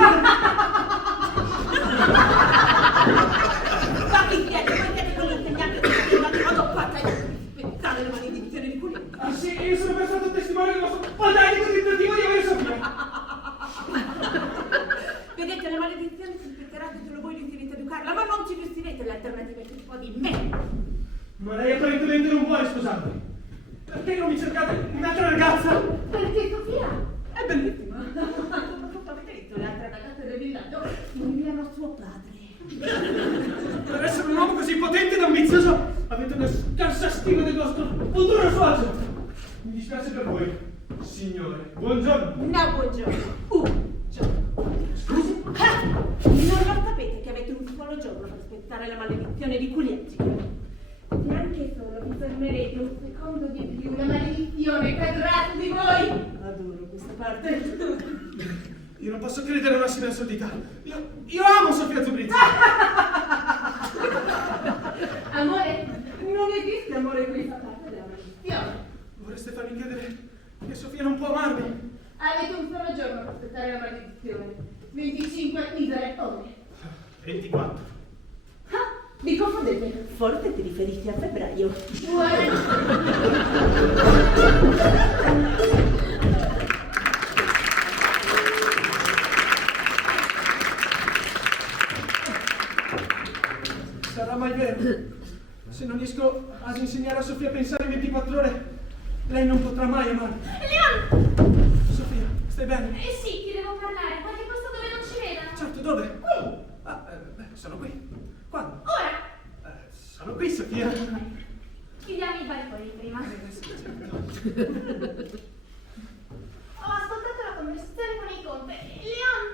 Fatti in piedi, voi siete quelli insegnanti che mi vado fatta di rispettare le maledizioni di Pulito. Ah sì, io sono per stato testimone del vostro fallatico tentativo di avere Sofia. Vedete, le maledizioni si rispetterate solo voi riuscirete a educarla, ma non ci riuscirete l'alternativa è un po' di me. Ma lei apparentemente non vuole sposarmi. Perché non mi cercate un'altra ragazza? Perché Sofia? È bellissima. Avete visto le altre ragazze del villaggio? Somigliano a suo padre. Per essere un uomo così potente ed ambizioso, avete una scarsa stima del vostro futuro suocero. Mi dispiace per voi, signore. Buongiorno. No, buongiorno. Scusi? Non lo sapete che avete un solo giorno per aspettare la maledizione di Culiacci? Neanche solo vi fermerete un secondo di più, la maledizione cadrà su di voi. Adoro questa parte. Io non posso credere a una simile assurdità. Io amo Sofia Zubrizzi. Amore, Non esiste amore qui fa parte della maledizione. Vorreste farmi credere che Sofia non può amarmi? avete un solo giorno per aspettare la maledizione. 25 misere ore. 24. Ah, vi confondete. Forse ti riferisci a febbraio. Sarà mai vero? Se non riesco ad insegnare a Sofia a pensare in 24 ore, lei non potrà mai amarmi. Leon! Sofia, stai bene? Eh sì, ti devo parlare. Qualche posto dove non ci vedano. Certo, dove? Qui. Ah, sono qui. Quando? Ora. Sono qui, Sofia. Chiudiamo i balconi prima. Ho ascoltato la conversazione con il conte. Leon,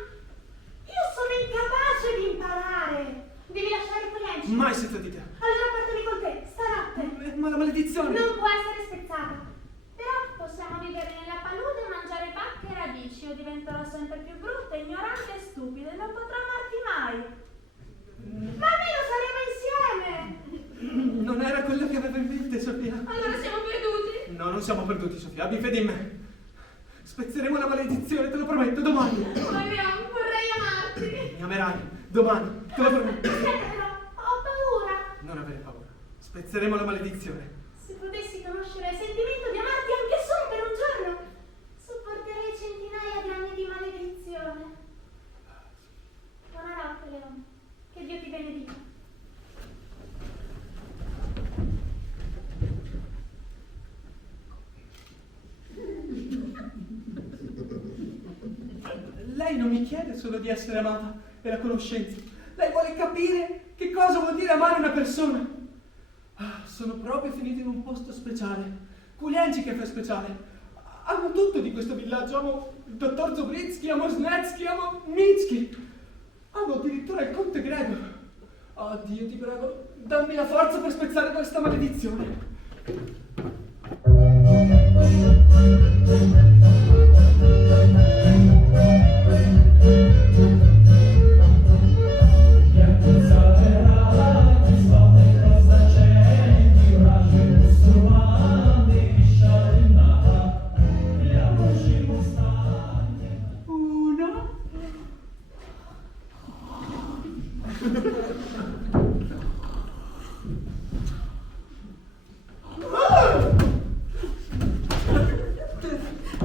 io sono incapace di imparare. Devi lasciare Polianci. Mai senza di te. Allora partami con te, stanotte. Ma la maledizione. Non può essere spezzata. più brutta, ignorante e stupida e non potrà amarti mai. Ma almeno saremo insieme! Non era quello che avevo in mente, Sofia. Allora siamo perduti? No, non siamo perduti, Sofia, abbi fede in me. Spezzeremo la maledizione, te lo prometto, domani. Vogliamo, vorrei amarti. Mi amerai, domani, te lo prometto. Aspetta però, ho paura. Non avere paura, spezzeremo la maledizione. Se potessi conoscere il sentimento di amarti anche solo per un giorno, sopporterei centinaia di anni di maledizione. Buonanotte, Leone. Che Dio ti benedica. Lei non mi chiede solo di essere amata e la conoscenza. Lei vuole capire che cosa vuol dire amare una persona. Sono proprio finito in un posto speciale. Kulienci che fa speciale. Amo tutto di questo villaggio. Amo il dottor Zobritsky, amo Snetsky, amo Mitsky. Amo addirittura il conte Gregor. Oh Dio, ti prego, dammi la forza per spezzare questa maledizione.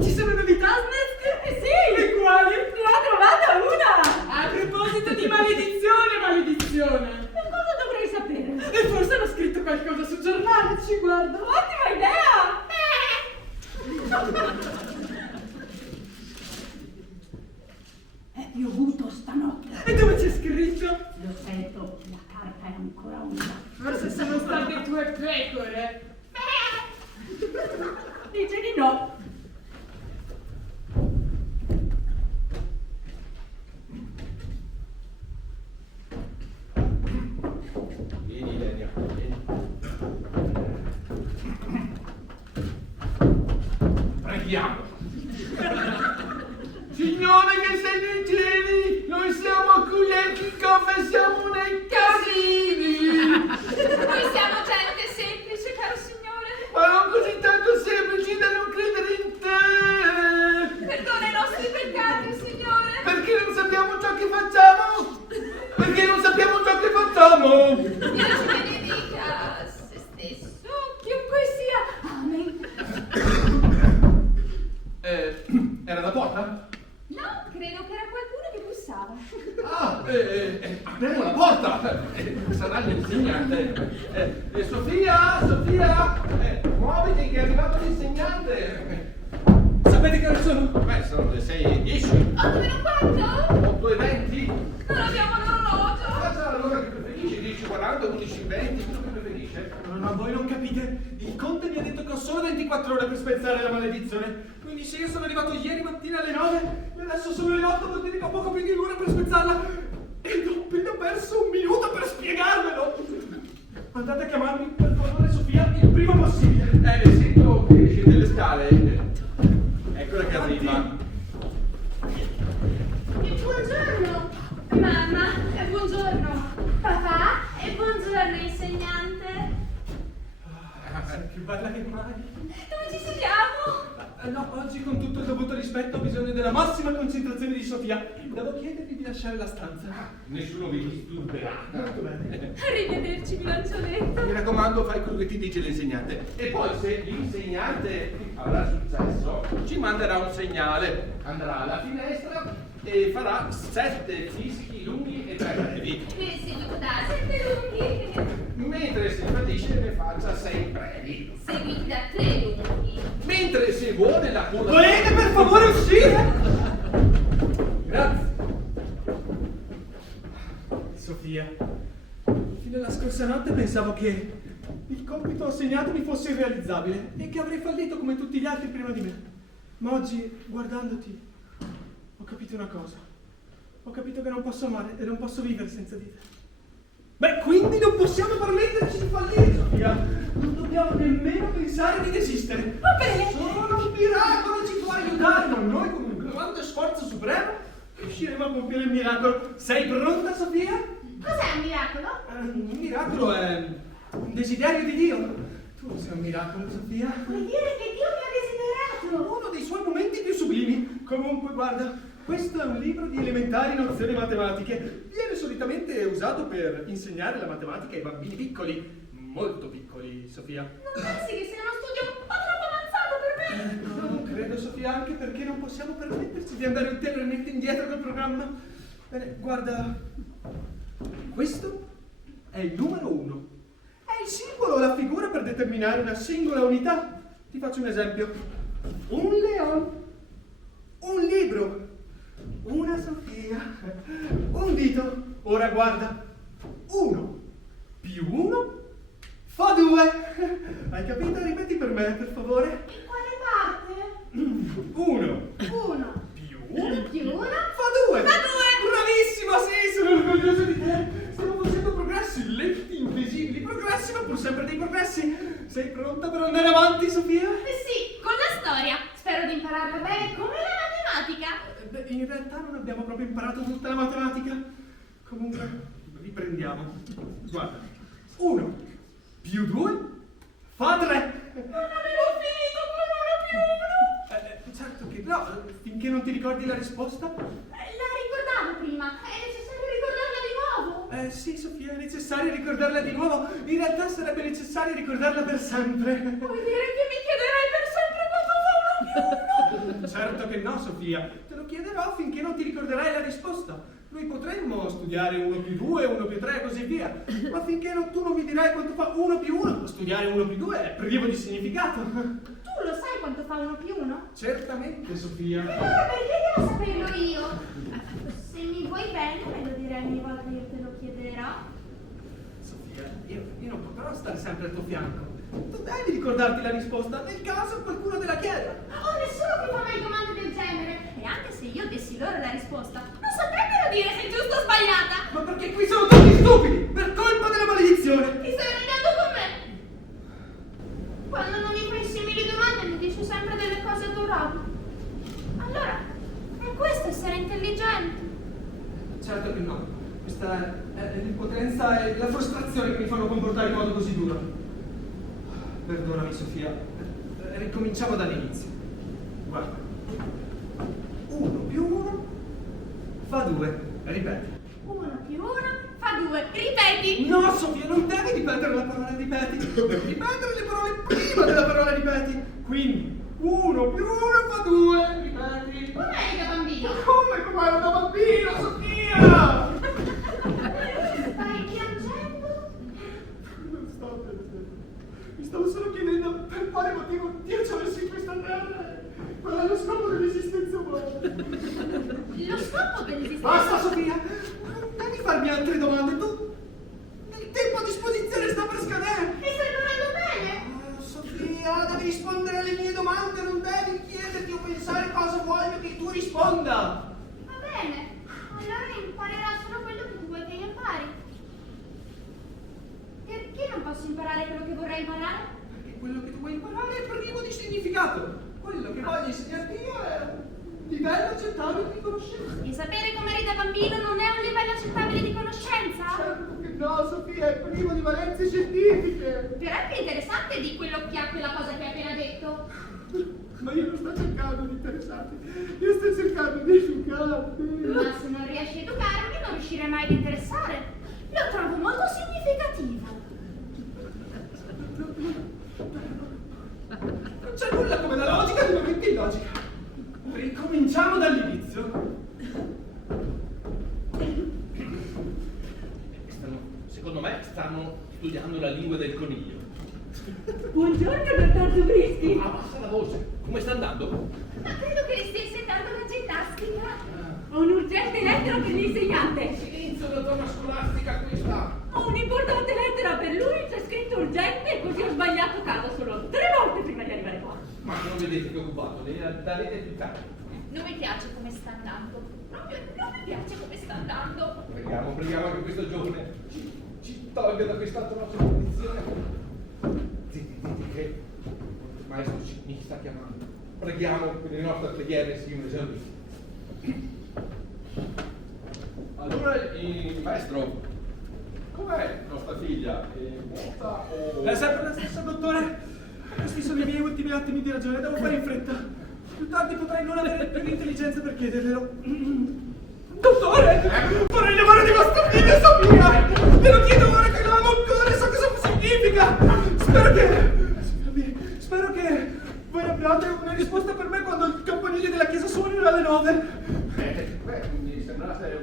Ci sono novità, Snetsky? Sì! E quali? Ne ho trovata una! A proposito di maledizione! E cosa dovrei sapere? E forse hanno scritto qualcosa sul giornale, ci guardo! Ottima idea! È piovuto stanotte. E dove c'è scritto? Lo sento, la carta è ancora unta. Forse sono state tue pecore! Dice di no. Vieni, Lenia, vieni. Preghiamo. Signore che sei nei cieli, noi siamo Kulienci, confessiamo nei casini. Noi siamo gente semplice, caro Signore. Ma non così tanto semplici da non credere in te. Perdona i nostri peccati, Signore. Perché non sappiamo ciò che facciamo. Perché non sappiamo ciò che facciamo. Dio ci benedica se stesso, chiunque sia. Amen. Era la porta? No, credo che era qualcuno che bussava. Apriamo la porta! Sarà l'insegnante. Sofia, muoviti che è arrivato l'insegnante. Sapete che ore sono? Beh, sono le 6:10. 8:04? 8:20. Non abbiamo l'orologio. Faccia l'ora che preferisci, 10:40, 11:20, quello che preferisce. Ma voi non capite? Il conte mi ha detto che ho solo 24 ore per spezzare la maledizione. Quindi se io sono arrivato ieri mattina alle 9 e adesso sono le 8, vuol dire che ho poco più di un'ora per spezzarla. Ed ho appena perso un minuto per spiegarvelo. Andate a chiamarmi, per favore, Sofia, il prima possibile. Sento che scende le scale. Eccola che arriva. E buongiorno, mamma, e buongiorno, papà, e buongiorno, insegnante. Sei più bella che mai. Dove ci sediamo? No, oggi con tutto il dovuto rispetto ho bisogno della massima concentrazione di Sofia. Devo chiedervi di lasciare la stanza. Nessuno vi disturberà. Molto bene. Arrivederci, bilancioletto. Mi raccomando, fai quello che ti dice l'insegnante. E poi se l'insegnante avrà successo, ci manderà un segnale. Andrà alla finestra e farà 7 fischi lunghi e 3 brevi. E seguito da 7 lunghi, Mentre se fallisce ne faccia 6 brevi. seguiti da 3 lunghi. Mentre se vuole la coda... Volete per favore uscire? Grazie. Sofia, fino alla scorsa notte pensavo che il compito assegnato mi fosse irrealizzabile e che avrei fallito come tutti gli altri prima di me. Ma oggi, guardandoti, ho capito una cosa. Ho capito che non posso amare e non posso vivere senza di te. Beh, quindi non possiamo permetterci di fallire, Sofia. Non dobbiamo nemmeno pensare di desistere. Va bene. Solo un miracolo ci può aiutare, ma noi con un grande sforzo supremo Riusciremo a compiere il miracolo. Sei pronta, Sofia? Cos'è un miracolo? Un miracolo è un desiderio di Dio. Tu sei un miracolo, Sofia. Vuoi dire che Dio mi ha desiderato? Uno dei suoi momenti più sublimi. Comunque, guarda, questo è un libro di elementari nozioni matematiche. Viene solitamente usato per insegnare la matematica ai bambini piccoli. Molto piccoli, Sofia. Non pensi che sia uno studio un po' troppo avanzato per me? Non credo, Sofia, anche perché non possiamo permetterci di andare ulteriormente indietro col programma. Bene, guarda, questo è il numero 1. È il simbolo o la figura per determinare una singola unità. Ti faccio un esempio. Un leone, un libro, una Sofia, un dito. Ora guarda, 1 più 1 fa 2. Hai capito? Ripeti per me, per favore. In quale parte? 1 1 più 1 più 1 fa 2. fa 2. Bravissima, sì, sono orgoglioso di te. Stiamo facendo progressi, lenti, invisibili progressi, ma pur sempre dei progressi. Sei pronta per andare avanti, Sofia? Sì, con la storia. Spero di impararla bene come la matematica. Beh, in realtà non abbiamo proprio imparato tutta la matematica. Comunque, riprendiamo. Guarda, 1 più 2 fa 3. Non avevo finito con 1 più 1. Certo che no, finché non ti ricordi la risposta. La ricordavo prima. È necessario ricordarla di nuovo. Sì, Sofia, è necessario ricordarla di nuovo. In realtà sarebbe necessario ricordarla per sempre. Vuoi dire che mi chiederai per sempre quando fa 1 più 1? Certo che no, Sofia. Te lo chiederò finché non ti ricorderai la risposta. Noi potremmo studiare 1 più 2, 1 più 3 e così via. Ma finché tu non mi dirai quanto fa 1 più 1, studiare 1 più 2 è privo di significato. Tu lo sai quanto fa 1 più 1? Certamente, Sofia. Allora perché devo saperlo io? Se mi vuoi bene, me lo direi ogni volta che io te lo chiederò. Sofia, io non potrò stare sempre al tuo fianco. Tu devi ricordarti la risposta nel caso qualcuno te la chieda. Oh, nessuno mi fa mai domande del genere. E anche se io dessi loro la risposta, non saprebbero dire se è giusta o sbagliata. Ma perché qui sono tutti stupidi, per colpa della maledizione. Ti stai arrabbiando con me? Quando non mi fai simili domande mi dici sempre delle cose adorabili. Allora, è questo essere intelligenti? Certo che no. Questa è l'impotenza e la frustrazione che mi fanno comportare in modo così duro. Perdonami, Sofia. Ricominciamo dall'inizio. Guarda. 1 più 1 fa 2. Ripeti. 1 più 1 fa 2. Ripeti! No, Sofia, non devi ripetere la parola ripeti. Devi ripetere le parole prima della parola ripeti. Quindi, 1 più 1 fa 2. Ripeti. Com'è da bambino? Come ero da bambino, Sofia? Stai piangendo? Non sto pensando. Mi stavo solo chiedendo per quale motivo Dio ci ha messo in questa terra. Qual è lo scopo dell'esistenza umana? Lo scopo dell'esistenza... Basta, Sofia! Non devi farmi altre domande. Tu... il tempo a disposizione sta per scadere. Mi stai dormendo bene? Sofia, devi rispondere alle mie domande. Non devi chiederti o pensare cosa voglio che tu risponda. Va bene. Allora imparerò solo quello che tu vuoi che io impari. Perché non posso imparare quello che vorrei imparare? Perché quello che tu vuoi imparare è privo di significato. Quello che voglio insegnarti io è un livello accettabile di conoscenza. E sapere com'eri da bambino non è un livello accettabile di conoscenza? Certo che no, Sofia, è privo di valenze scientifiche. Però è più interessante di quella cosa che hai appena detto. Ma io non sto cercando di interessarti, io sto cercando di educarti. Ma se non riesci a educarmi non riuscirai mai ad interessare. Lo trovo molto significativo. Non c'è nulla come la logica di momenti illogica. Ricominciamo dall'inizio. Secondo me stanno studiando la lingua del coniglio. Buongiorno, dottor Zubrischi. Abbassa la voce. Come sta andando? Ma credo che stia insegnando la ginnastica. Ho un'urgente lettera per l'insegnante. Silenzio da donna scolastica questa. Ho un'importante lettera per lui, c'è scritto urgente e così ho sbagliato casa solo 3 volte prima di arrivare qua. Ma non vedete che è occupato, darete più caldo. Non mi piace come sta andando. Proprio non mi piace come sta andando. Preghiamo anche questo giovane ci tolga da questa atroce condizione. Zitti, che il maestro mi sta chiamando. Preghiamo che le nostre preghiere siano esaudite. Maestro, com'è nostra figlia? È morta o... È sempre la stessa, dottore. Questi sono i miei ultimi attimi di ragione, devo fare in fretta. Più tardi potrei non avere più l'intelligenza per chiederglielo. Dottore, vorrei l'amore di vostra figlia, Sofia! Ve lo chiedo ora che l'amo ancora e so cosa significa! Spero che voi abbiate una risposta per me quando il campanile della chiesa suonerà alle 9. Mi sembrate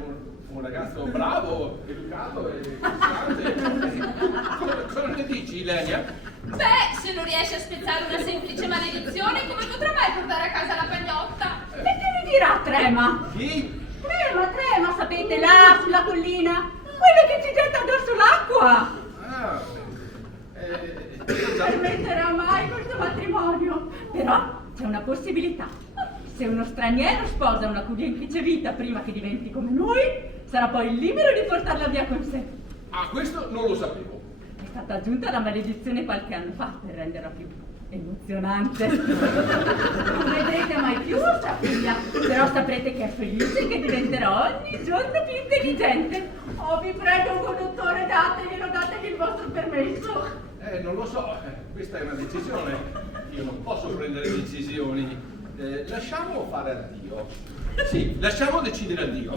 un ragazzo bravo, educato e costante. Cosa ne dici, Ilenia? Beh, se non riesce a spezzare una semplice maledizione, come potrà mai portare a casa la pagnotta? E che mi dirà Trema? Chi? Trema, sapete, là, sulla collina. Quello che ci getta addosso l'acqua. Ah, Permetterà mai questo matrimonio? Però c'è una possibilità. Se uno straniero sposa una cudientrice vita prima che diventi come noi, sarà poi libero di portarla via con sé. Ah, questo non lo sapevo. È stata aggiunta la maledizione qualche anno fa per renderla più emozionante. Non vedrete mai più sua figlia, però saprete che è felice e che diventerà ogni giorno più intelligente. Oh, vi prego, conduttore, datevi il vostro permesso. Non lo so, questa è una decisione. Io non posso prendere decisioni. Lasciamo fare a Dio. Sì, lasciamo decidere a Dio.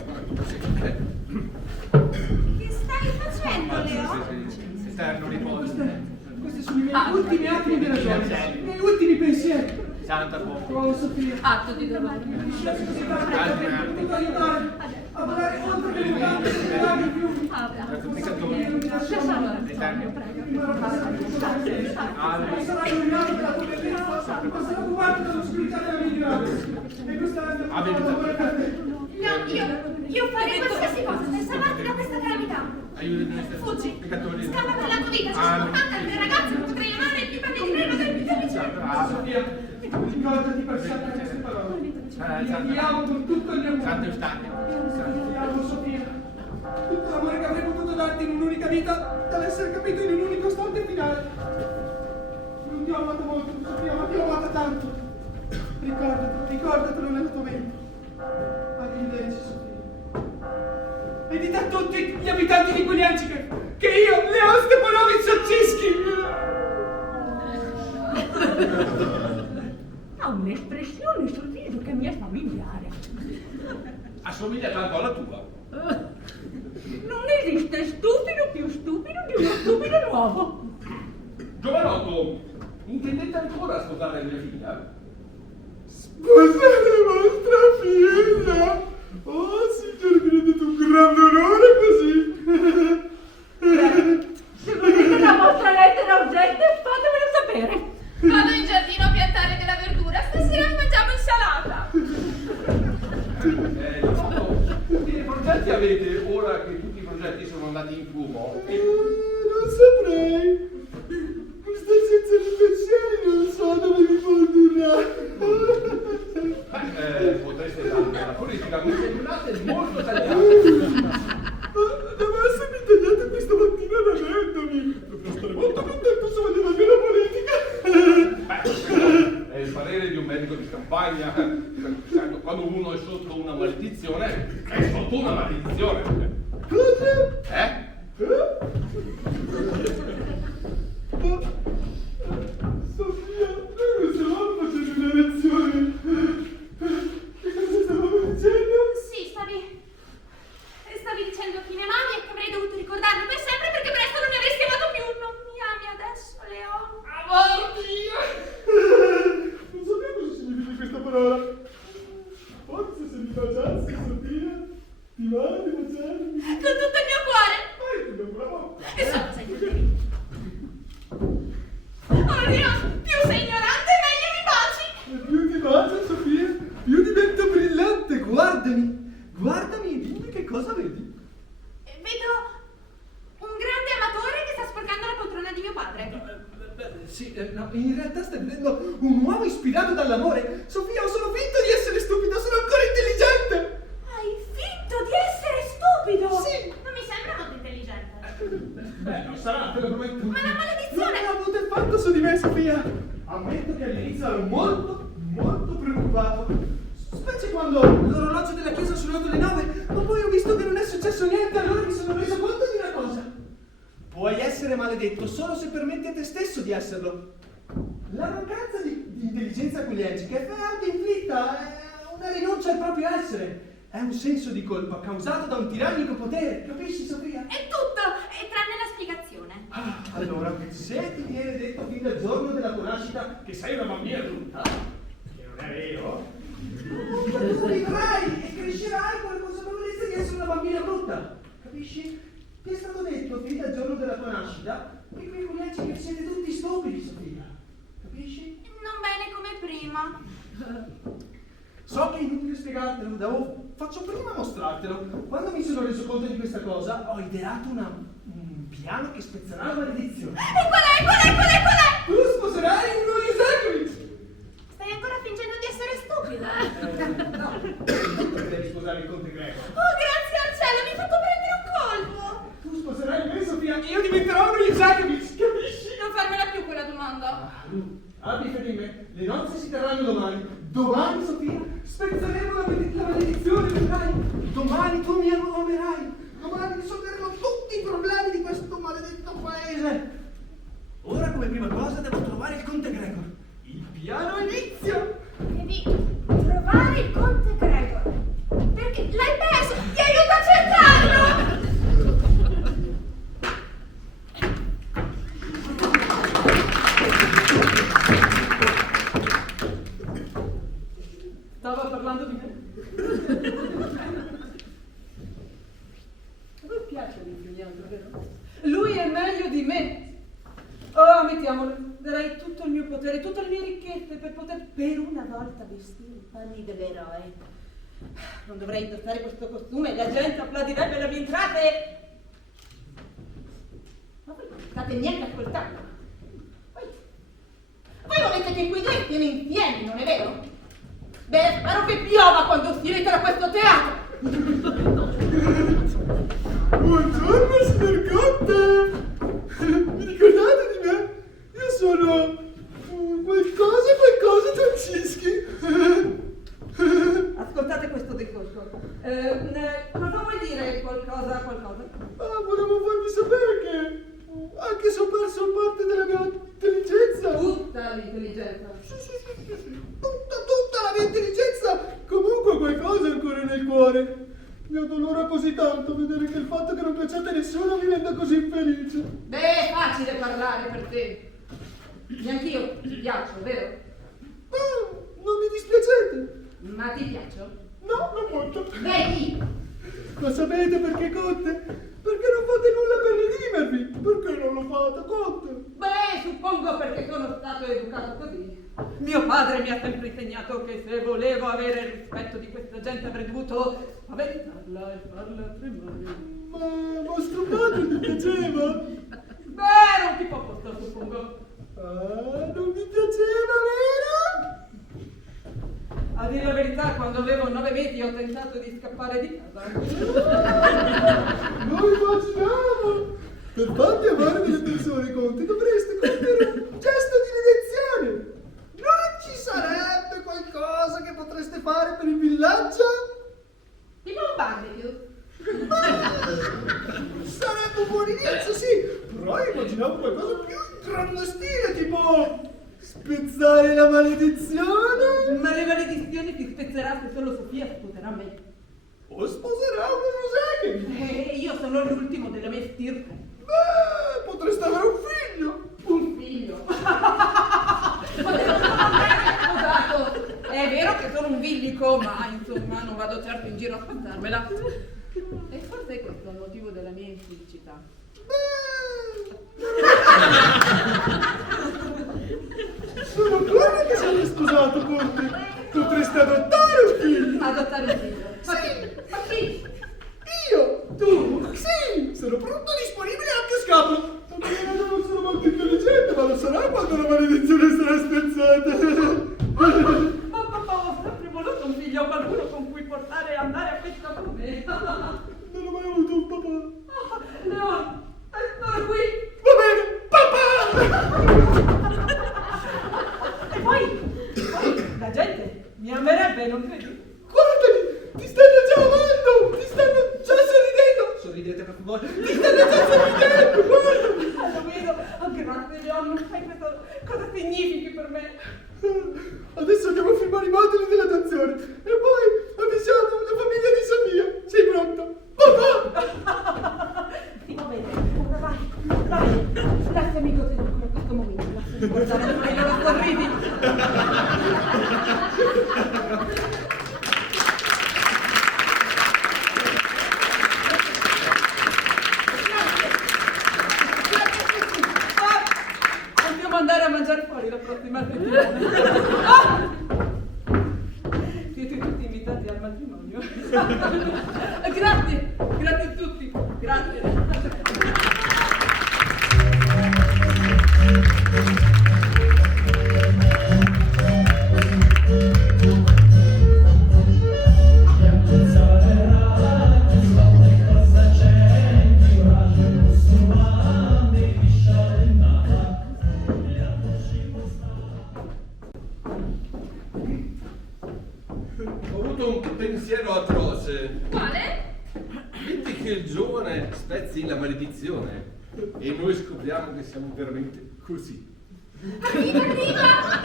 Che stai facendo, Leo? Eterno riposo. Questi sono i miei ultimi attimi di ragione, i miei ultimi pensieri. Santa poco. Oh, Sofia. Atto di dolore. Mi lasci così tanto, mi puoi aiutare a volare oltre le montagne e le laghi e fiumi. Non sarai illuminato dalla tua bellezza, ma sarà occupato dall'oscurità della mia ignoranza. E questa è la mia paura per te. Io farei qualsiasi cosa per salvarti da questa calamità. Fuggi, scappa per la tua vita, ci sono tante altre ragazze che potrei amare più per di me, ma del più Sofia, ricordati per sempre queste parole. Ti amo con tutto il mio cuore. Ti amo, Sofia. Tutto l'amore che avrei potuto darti in un'unica vita deve essere capito in un unico istante finale. Non ti ho amato molto, Sofia, ma ti ho amata tanto. Ricordatelo nella tua mente. Arrivederci, Sofia. E dite a tutti gli abitanti di Guglianci che io, Leon Stepanovich Ha un'espressione sul viso che mi è familiare. Assomiglia tanto alla tua. Non esiste stupido più stupido di uno stupido nuovo. Giovanotto, intendete ancora sposare mia figlia? Sposare vostra figlia? Oh, signore, mi rendete un grande onore così. Se volete la vostra lettera urgente, fatemelo sapere. Vado in giardino a piantare della verdura, stasera mangiamo insalata. Che progetti avete ora che tutti i progetti sono andati in fumo? Non saprei. Questa senza riflessioni non so dove mi condurrà. Potreste dare la politica, mi sembrate molto tagliate. Deve essermi tagliate questa mattina arrendendomi. Dovrò stare molto contento se voglio la mia politica. È il parere di un medico di campagna. Quando uno è sotto una maledizione, è sotto una maledizione. Cosa? Sofia, noi non stavamo facendo una lezione. Che cosa stavamo dicendo? Sì, stavi dicendo chi mi amavi e che avrei dovuto ricordarlo per sempre perché presto non mi avresti amato più. Non mi ami adesso, Leon? Oddio! Non sapevo cosa significa questa parola. Forse se mi baciassi, Sofia, ti va di baciarmi? Con tutto il mio cuore. Che bravo! E so cosa intendi. Oh, Leon, più sei ignorante, meglio mi baci. E più ti bacio, Sofia, più divento brillante. Guardami e dimmi che cosa vedi. Vedo un grande amatore che sta sporcando la poltrona di mio padre. Sì, no, in realtà stai vedendo un uomo ispirato dall'amore. Sofia, ho solo finto di essere stupido, sono ancora intelligente. Hai finto di essere stupido? Sì. Non mi sembra molto intelligente. Non sarà, te lo prometto. Ma la maledizione! Non avete fatto su di me, Sofia. Ammetto che all'inizio ero molto preoccupato. Specie quando l'orologio della chiesa ha suonato le 9, ma poi ho visto che non è successo niente, allora maledetto solo se permetti a te stesso di esserlo. La mancanza di intelligenza aquilegica è autoinflitta, è una rinuncia al proprio essere. È un senso di colpa causato da un tirannico potere, capisci Sofia? È tutto, e tranne la spiegazione. Allora, se ti viene detto fin dal giorno della tua nascita che sei una bambina brutta, che non è vero, tu vivrai e crescerai con la consapevolezza di essere una bambina brutta, capisci? Ti è stato detto fin dal giorno della tua nascita che quei colleghi che siete tutti stupidi, Sofia, capisci? Non bene come prima. So che è inutile spiegartelo, faccio prima mostrartelo. Quando mi sono reso conto di questa cosa, ho ideato un piano che spezzerà la maledizione. E qual è? Tu sposerai uno Yusekovic! Stai ancora fingendo di essere stupida? No, non devi sposare il conte greco. Oh, grazie al cielo, mi hai fatto prendere un colpo! Tu sposerai me, Sofia, io diventerò uno Yusekovic, capisci? Non farmela più quella domanda. Abbi fede in me, le nozze si terranno domani. Domani, Sofia, spezzeremo la maledizione, vedrai. Domani tu mi amerai. Domani risolveremo tutti i problemi di questo maledetto paese. Ora, come prima cosa, devo trovare il conte Gregor. Il piano inizia. Devi trovare il conte Gregor. Perché l'hai perso! Ti aiuto a cercarlo! Stava parlando di me. A voi piace l'influenza, vero? Lui è meglio di me. Oh, mettiamolo. Darei tutto il mio potere, tutte le mie ricchezze per poter per una volta vestire i panni dell'eroe. Non dovrei indossare questo costume, la gente applaudirebbe la mia entrata e... Ma voi non state niente ascoltando. Voi volete che quei due stiano insieme, non è vero? Beh, spero che piova quando uscirete da questo teatro! Buongiorno, signor Conte! Mi ricordate di me? Io sono qualcosa Tancischi. Ascoltate questo discorso. Cosa vuoi dire qualcosa? Volevo farvi sapere che anche se ho perso parte della mia intelligenza. Tutta l'intelligenza. Sì. Tutta la mia intelligenza. Comunque qualcosa è ancora nel cuore. Mi dolora così tanto vedere che il fatto che non piacete a nessuno mi renda così infelice. Beh, è facile parlare per te. Neanch'io ti piaccio, vero? Non mi dispiacete. Ma ti piaccio? No, non molto. Vedi? Ma sapete perché, Conte? Perché non fate nulla per redimervi. Perché non lo fate, Conte? Beh, suppongo perché sono stato educato così. Mio padre mi ha sempre insegnato che se volevo avere il rispetto di questa gente avrei dovuto spaventarla e farla tremare. Ma vostro padre ti piaceva? Beh, era un tipo opposto, suppongo. Non mi piaceva, vero? A dire la verità, quando avevo 9 mesi ho tentato di scappare di casa. Non immaginavo! Per farvi amare delle persone, Conte, dovreste compiere un gesto di redenzione! Non ci sarebbe qualcosa che potreste fare per il villaggio? Tipo un barbecue. Sarebbe un buon inizio, sì! Però immaginavo qualcosa più in grande stile, tipo... spezzare la maledizione? Ma le maledizioni ti spezzeranno se solo Sofia sposerà me. O sposerà uno Yusekovic? Io sono l'ultimo della mia stirpe. Beh, potreste avere un figlio! Un figlio. Potevo non avermi sposato. È vero che sono un villico, ma insomma non vado certo in giro a sposarmela. E forse è questo il motivo della mia infelicità. Sono buono che siete sposato, Conte! Potreste adottare un figlio! Adottare un figlio? Sì. Ma chi? Io? Tu? Sì! Sono pronto e disponibile anche a scapolo! Non sono molto intelligente, ma lo sarà quando la maledizione sarà spezzata! Ma papà, ho sempre voluto un figlio, qualcuno con cui portare e andare a pesca con me. Non ho mai avuto un papà! Leon, sono qui! Va bene, papà! E poi la gente mi amerebbe, non credi? Guardali! Ti stanno già amando! Ti stanno già sorridendo! Sorridete per favore! Ti stanno già sorridendo! Guarda! Hanno visto Grazie, grazie a tutti, grazie. Ho avuto un pensiero atroce. Quale? Metti che il giovane spezzi la maledizione e noi scopriamo che siamo veramente così. Arriva!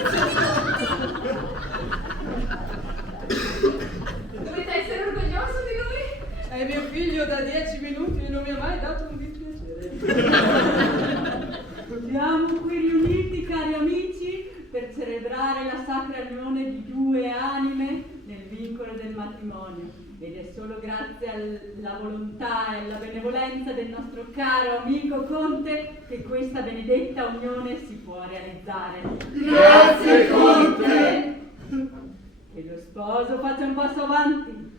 Dovete essere orgoglioso di lui? È mio figlio da 10 minuti e non mi ha mai dato un dispiacere. Siamo qui riuniti, cari amici, per celebrare la sacra unione di due anime nel vincolo del matrimonio. Ed è solo grazie alla volontà e alla benevolenza del nostro caro amico Conte che questa benedetta unione si può realizzare. Grazie, Conte! Che lo sposo faccia un passo avanti.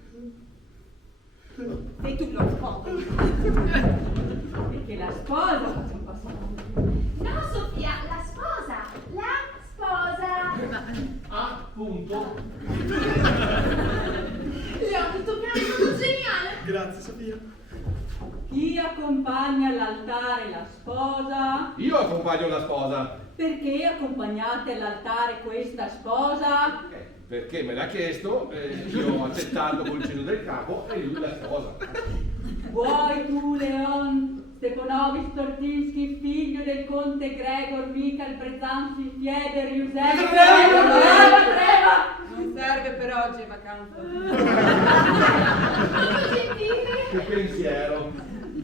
Sei tu lo sposo. E che la sposa faccia un passo avanti. No, Sofia, la sposa! La sposa! Appunto. Leon, il tuo piano è stato geniale! Grazie, Sofia. Chi accompagna all'altare la sposa? Io accompagno la sposa. Perché accompagnate all'altare questa sposa? Perché me l'ha chiesto, io ho accettato col cenno del capo e lui la sposa. Vuoi tu, Leon Stepanovich Tortinski, figlio del conte Gregor Michael Brezanski Fieder Giuseppe Treva? Non serve per oggi, è vacanza. Che pensiero.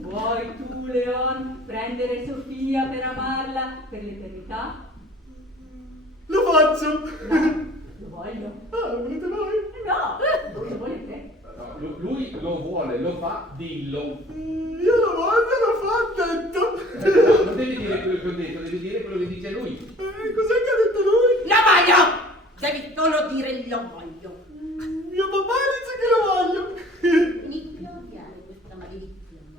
Vuoi tu, Leon, prendere Sofia per amarla per l'eternità? Lo faccio! Lo voglio. Ah, volete voi? No, lo vuoi te. No, lui lo vuole, lo fa, dillo. Io lo voglio, lo fa, ha detto! No, non devi dire quello che ho detto, devi dire quello che dice lui. Cos'è che ha detto lui? Lo voglio! Devi solo dire lo voglio. Mio papà dice che lo voglio! Inizio a odiare questa maledizione.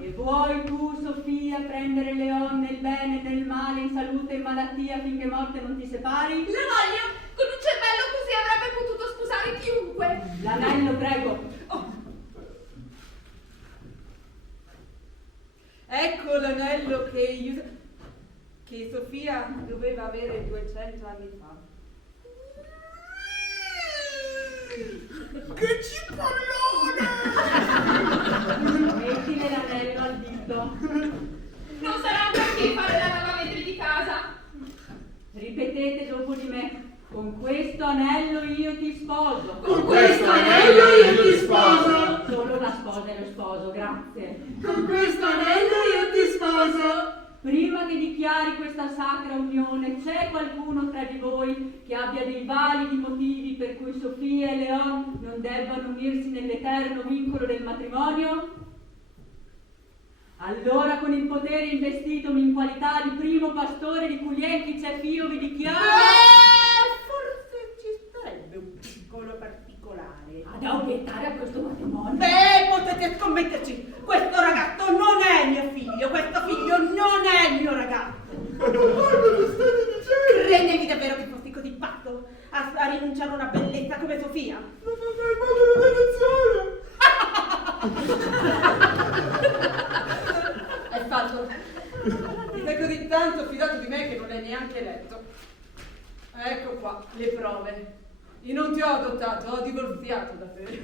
E vuoi tu, Sofia, prendere Leon nel bene e nel male, in salute e in malattia, finché morte non ti separi? La voglio! Con un cervello così avrebbe potuto sposare chiunque! L'anello, prego. Ecco l'anello che Sofia doveva avere 200 anni fa. Che cipollone! Mettile l'anello al dito. Non sarà perché fare la lavavetri di casa! Ripetete dopo di me. Con questo anello io ti sposo. Con questo anello io ti sposo! Solo la sposa e lo sposo, grazie. Con questo anello io ti sposo! Prima che dichiari questa sacra unione, c'è qualcuno tra di voi che abbia dei validi motivi per cui Sofia e Leon non debbano unirsi nell'eterno vincolo del matrimonio? Allora, con il potere investitomi in qualità di primo pastore di Kulienkice Fio, vi dichiaro... Forse ci sarebbe un piccolo particolare. Ad obiettare a questo matrimonio? Beh, potete scommetterci, questo ragazzo non è mio figlio, questo figlio non è il mio ragazzo. Ma lo state dicendo? Credevi davvero che fossi così pazzo a rinunciare a una bellezza come Sofia? Non avrei mai È fatto. Ti sei così tanto fidato di me che non l'hai neanche letto. Ecco qua, le prove. Io non ti ho adottato, ho divorziato da te.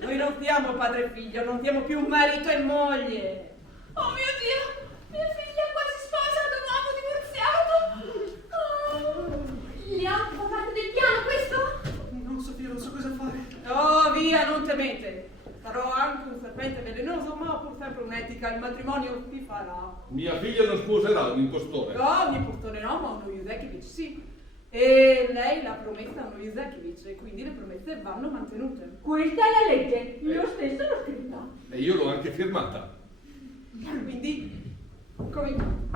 Noi non siamo padre e figlio, non siamo più marito e moglie. Oh mio Dio! Mia figlia è quasi sposa ad un uomo divorziato! Leon, fa parte del piano questo? No, Sofia, non so cosa fare. Oh, via, non temete. Sarò anche un serpente velenoso, ma ho pur sempre un'etica, il matrimonio si farà. Mia figlia non sposerà un impostore. No, un impostore no, ma uno Yusekevich sì. E lei l'ha promessa a uno Yusekevich e quindi le promesse vanno mantenute. Questa è la legge, io stesso l'ho scritta. E io l'ho anche firmata. Quindi, cominciamo.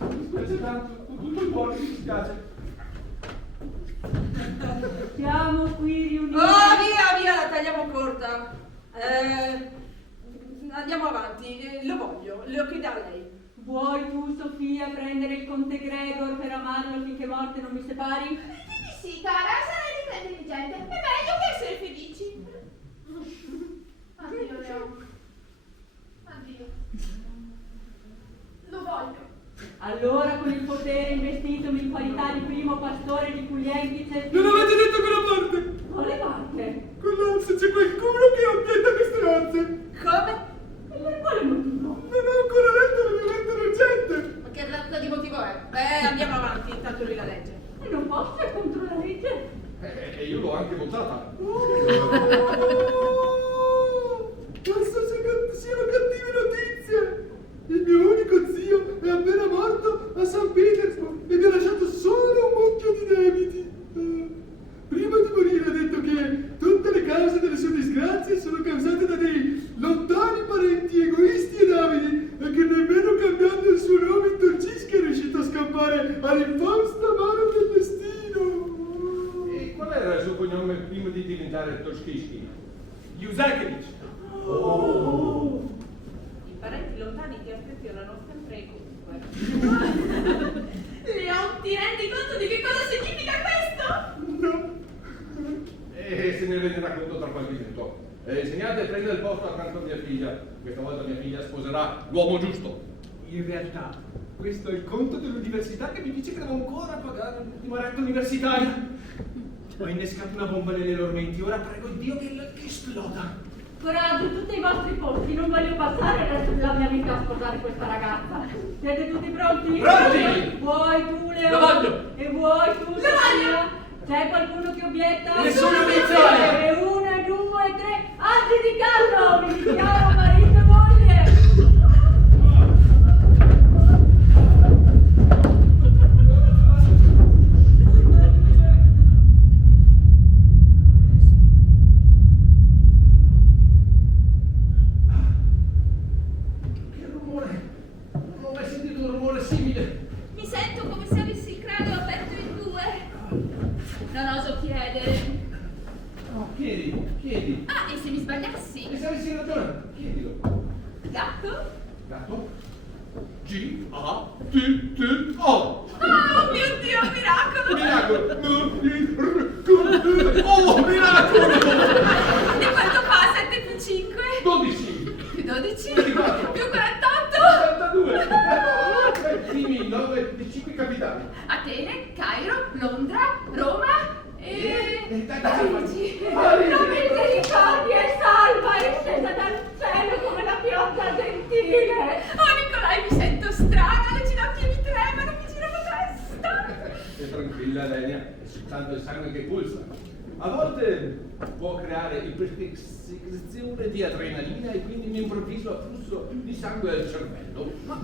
Mi dispiace tanto, con tutto il cuore mi dispiace. Siamo qui riuniti. Oh, via, la tagliamo corta. Andiamo avanti, lo voglio, lo chieda a lei. Vuoi tu, Sofia, prendere il conte Gregor per amarlo finché morte non vi separi? Dimmi sì, cara, sarai di intelligente. È meglio che essere felici. Addio, Leo. Addio. Lo voglio. Allora, con il potere investitomi in qualità di primo pastore di Cuglienchice... Non avete detto quella parte! Quale parte? Quella, se c'è qualcuno che obietta queste nozze! Come? E per quale motivo? Non ho ancora letto la mia lettera urgente! Ma che razza di motivo è? Andiamo avanti, intanto lui la legge. E non posso, è contro la legge. E io l'ho anche votata. Penso siano cattive notizie! Il mio unico zio è appena morto a San Petersburg e mi ha lasciato solo un mucchio di debiti. Prima di morire ha detto che tutte le cause delle sue disgrazie sono causate da dei lontani parenti egoisti ed avidi e che nemmeno cambiando il suo nome in Torcischi è riuscito a scappare all'infausta mano del destino. E qual era il suo cognome prima di diventare Toshkishki? Yuzakevich. I parenti lontani ti affezionano sempre comunque. Leo, ti rendi conto di che cosa significa questo? No. E se ne renderà conto tra qualche minuto. Insegnate a prendere il posto accanto a mia figlia. Questa volta mia figlia sposerà l'uomo giusto. In realtà, questo è il conto dell'università che mi dice che devo ancora pagare l'ultima retta universitaria. Ho innescato una bomba nelle loro menti, ora prego Dio che esploda. Coraggio, tutti i vostri posti, non voglio passare il resto della mia vita a sposare questa ragazza. Siete tutti pronti? Pronti! Vuoi tu, Leo? Lo voglio! E vuoi tu, Lo Sofia? C'è qualcuno che obietta? Nessuna obiezione! E 1, 2, 3, atti di callo! Mi dichiaro marito e moglie! Che rumore! Non ho mai sentito un rumore simile. Mi sento come se avessi il cranio aperto in due. Non oso chiedere. No, chiedi. Ah, e se mi sbagliassi? E se avessi ragione, chiedilo. Gatto? Gatto? G-A-T-T-O. Oh mio Dio, miracolo! Miracolo! Oh, miracolo! E quanto fa 7 più 5? 12! Più 12? 24. Più 48? 72! Dimmi 9 di 5 capitali. Atene, Cairo, Londra, Roma e... Parigi. La misericordia è salva, è scesa dal cielo come la pioggia gentile! Oh Nicolai, mi sento strana, le ginocchia mi tremano, mi gira la testa. E tranquilla, Lenia, è soltanto il sangue che pulsa. A volte può creare ipersecrezione di adrenalina e quindi un improvviso afflusso di sangue al cervello. Ma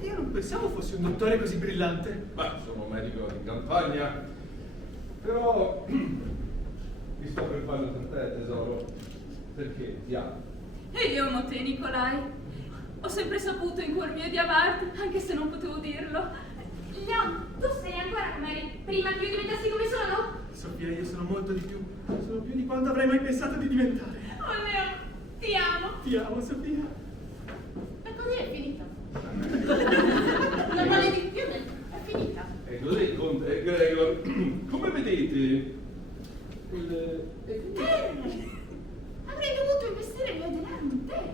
io non pensavo fossi un dottore così brillante. Ma sono un medico in campagna. Però mi sto preoccupando per te, tesoro. Perché ti amo. E io amo te, Nicolai. Ho sempre saputo in cuor mio di amarti, anche se non potevo dirlo. Leon, tu sei ancora come eri prima che io diventassi come sono? Sofia, io sono molto di più. Sono più di quanto avrei mai pensato di diventare. Oh Leon, ti amo. Ti amo, Sofia. E così è finita. La maledizione è finita. E così, Conte Gregor, come vedete, Terre! Avrei dovuto investire il mio denaro in terre.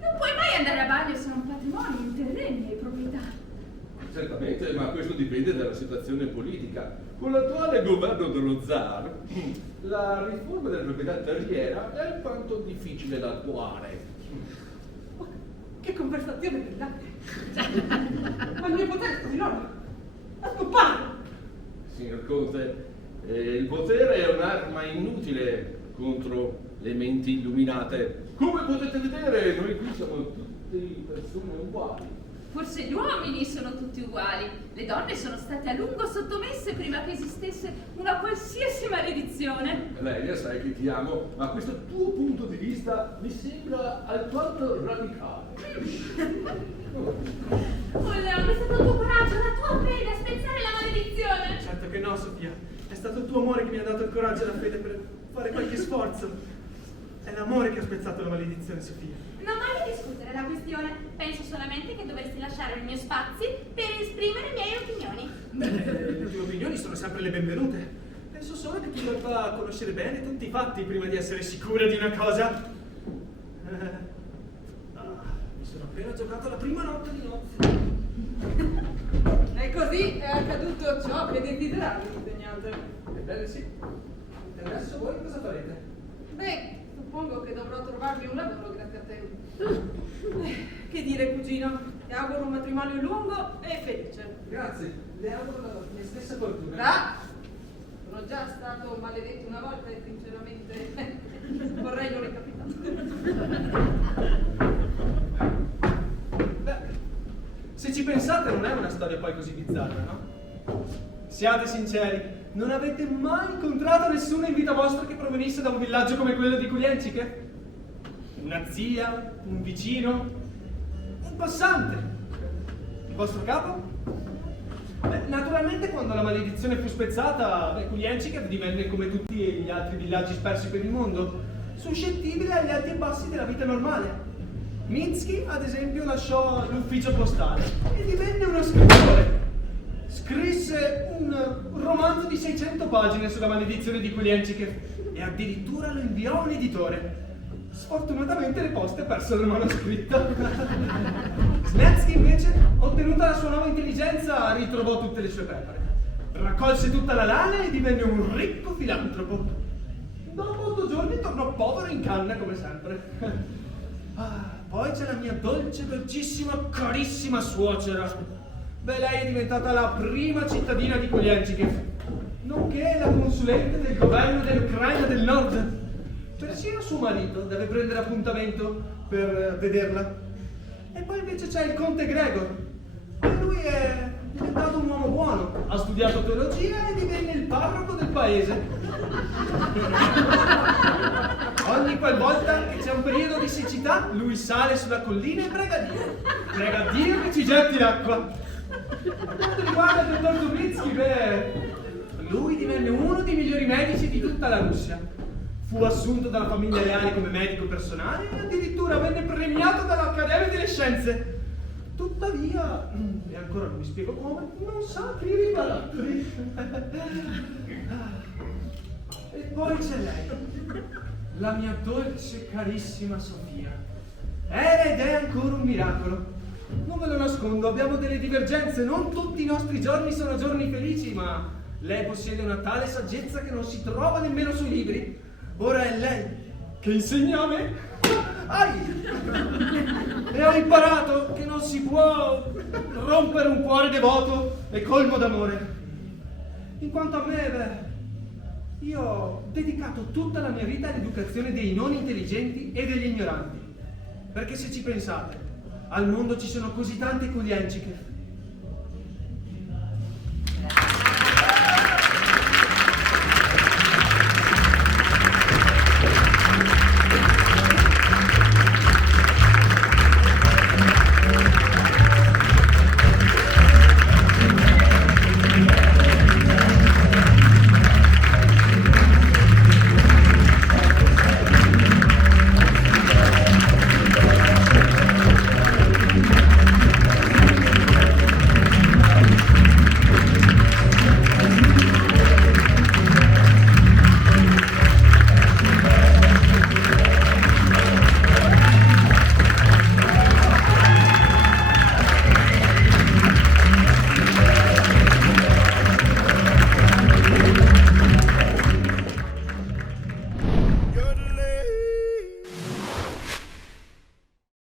Non puoi mai andare a bagno se non patrimonio in terreni e proprietà. certamente, ma questo dipende dalla situazione politica. Con l'attuale governo dello zar, la riforma della proprietà terriera è alquanto difficile da attuare. Che conversazione brillante! Ma il mio potere è così enorme! A scopare! Signor Conte, il potere è un'arma inutile contro le menti illuminate. Come potete vedere, noi qui siamo tutte persone uguali. Forse gli uomini sono tutti uguali. Le donne sono state a lungo sottomesse prima che esistesse una qualsiasi maledizione. Lei ya sai che ti amo, ma questo tuo punto di vista mi sembra alquanto radicale. Oh Leon, è stato il tuo coraggio, la tua fede a spezzare la maledizione. Certo che no, Sofia. È stato il tuo amore che mi ha dato il coraggio e la fede per fare qualche sforzo. È l'amore che ha spezzato la maledizione, Sofia. Non voglio discutere la questione. Penso solamente che dovresti lasciare i miei spazi per esprimere le mie opinioni. Beh, le tue opinioni sono sempre le benvenute. Penso solo che tu debba conoscere bene tutti i fatti prima di essere sicura di una cosa. Mi sono appena giocato la prima notte di nozze. E così è accaduto ciò che desideravi, insegnante. Ebbene sì. E adesso voi cosa farete? Beh, suppongo che dovrò trovarmi un lavoro grazie a te. Che dire, cugino? Ti auguro un matrimonio lungo e felice. Grazie, le auguro la mia stessa fortuna. Da? Sono già stato maledetto una volta e sinceramente vorrei non ricapitare. Beh, se ci pensate non è una storia poi così bizzarra, no? Siate sinceri, non avete mai incontrato nessuno in vita vostra che provenisse da un villaggio come quello di Kulienčike? Una zia, un vicino, un passante. Il vostro capo? Beh, naturalmente quando la maledizione fu spezzata, Kulienčike divenne come tutti gli altri villaggi spersi per il mondo, suscettibile agli alti e bassi della vita normale. Mitski, ad esempio, lasciò l'ufficio postale e divenne uno scrittore. Scrisse un romanzo di 600 pagine sulla maledizione di Kulienčike e addirittura lo inviò a un editore. Sfortunatamente le poste persero il manoscritto. Snetsky invece, ottenuta la sua nuova intelligenza, ritrovò tutte le sue pecore. Raccolse tutta la lana e divenne un ricco filantropo. Dopo 8 giorni tornò povero in canna come sempre. Poi c'è la mia dolce, dolcissima, carissima suocera. Beh, lei è diventata la prima cittadina di Kulienčike, nonché la consulente del governo dell'Ucraina del Nord. Persino suo marito deve prendere appuntamento per vederla. E poi invece c'è il conte Gregor. E lui è diventato un uomo buono, ha studiato teologia e divenne il parroco del paese. Ogni qualvolta che c'è un periodo di siccità, lui sale sulla collina e prega Dio che ci getti l'acqua. Per quanto riguarda il dottor Dubitsky, beh, lui divenne uno dei migliori medici di tutta la Russia. Fu assunto dalla famiglia reale come medico personale e addirittura venne premiato dall'Accademia delle Scienze. Tuttavia, e ancora non mi spiego come, non sa aprire i barattoli. E poi c'è lei, la mia dolce carissima Sofia. Era ed è ancora un miracolo. Non ve lo nascondo, abbiamo delle divergenze, non tutti i nostri giorni sono giorni felici, ma lei possiede una tale saggezza che non si trova nemmeno sui libri. Ora è lei che insegna a me. E ho imparato che non si può rompere un cuore devoto e colmo d'amore. In quanto a me, beh, io ho dedicato tutta la mia vita all'educazione dei non intelligenti e degli ignoranti. Perché se ci pensate, al mondo ci sono così tante Kulienčike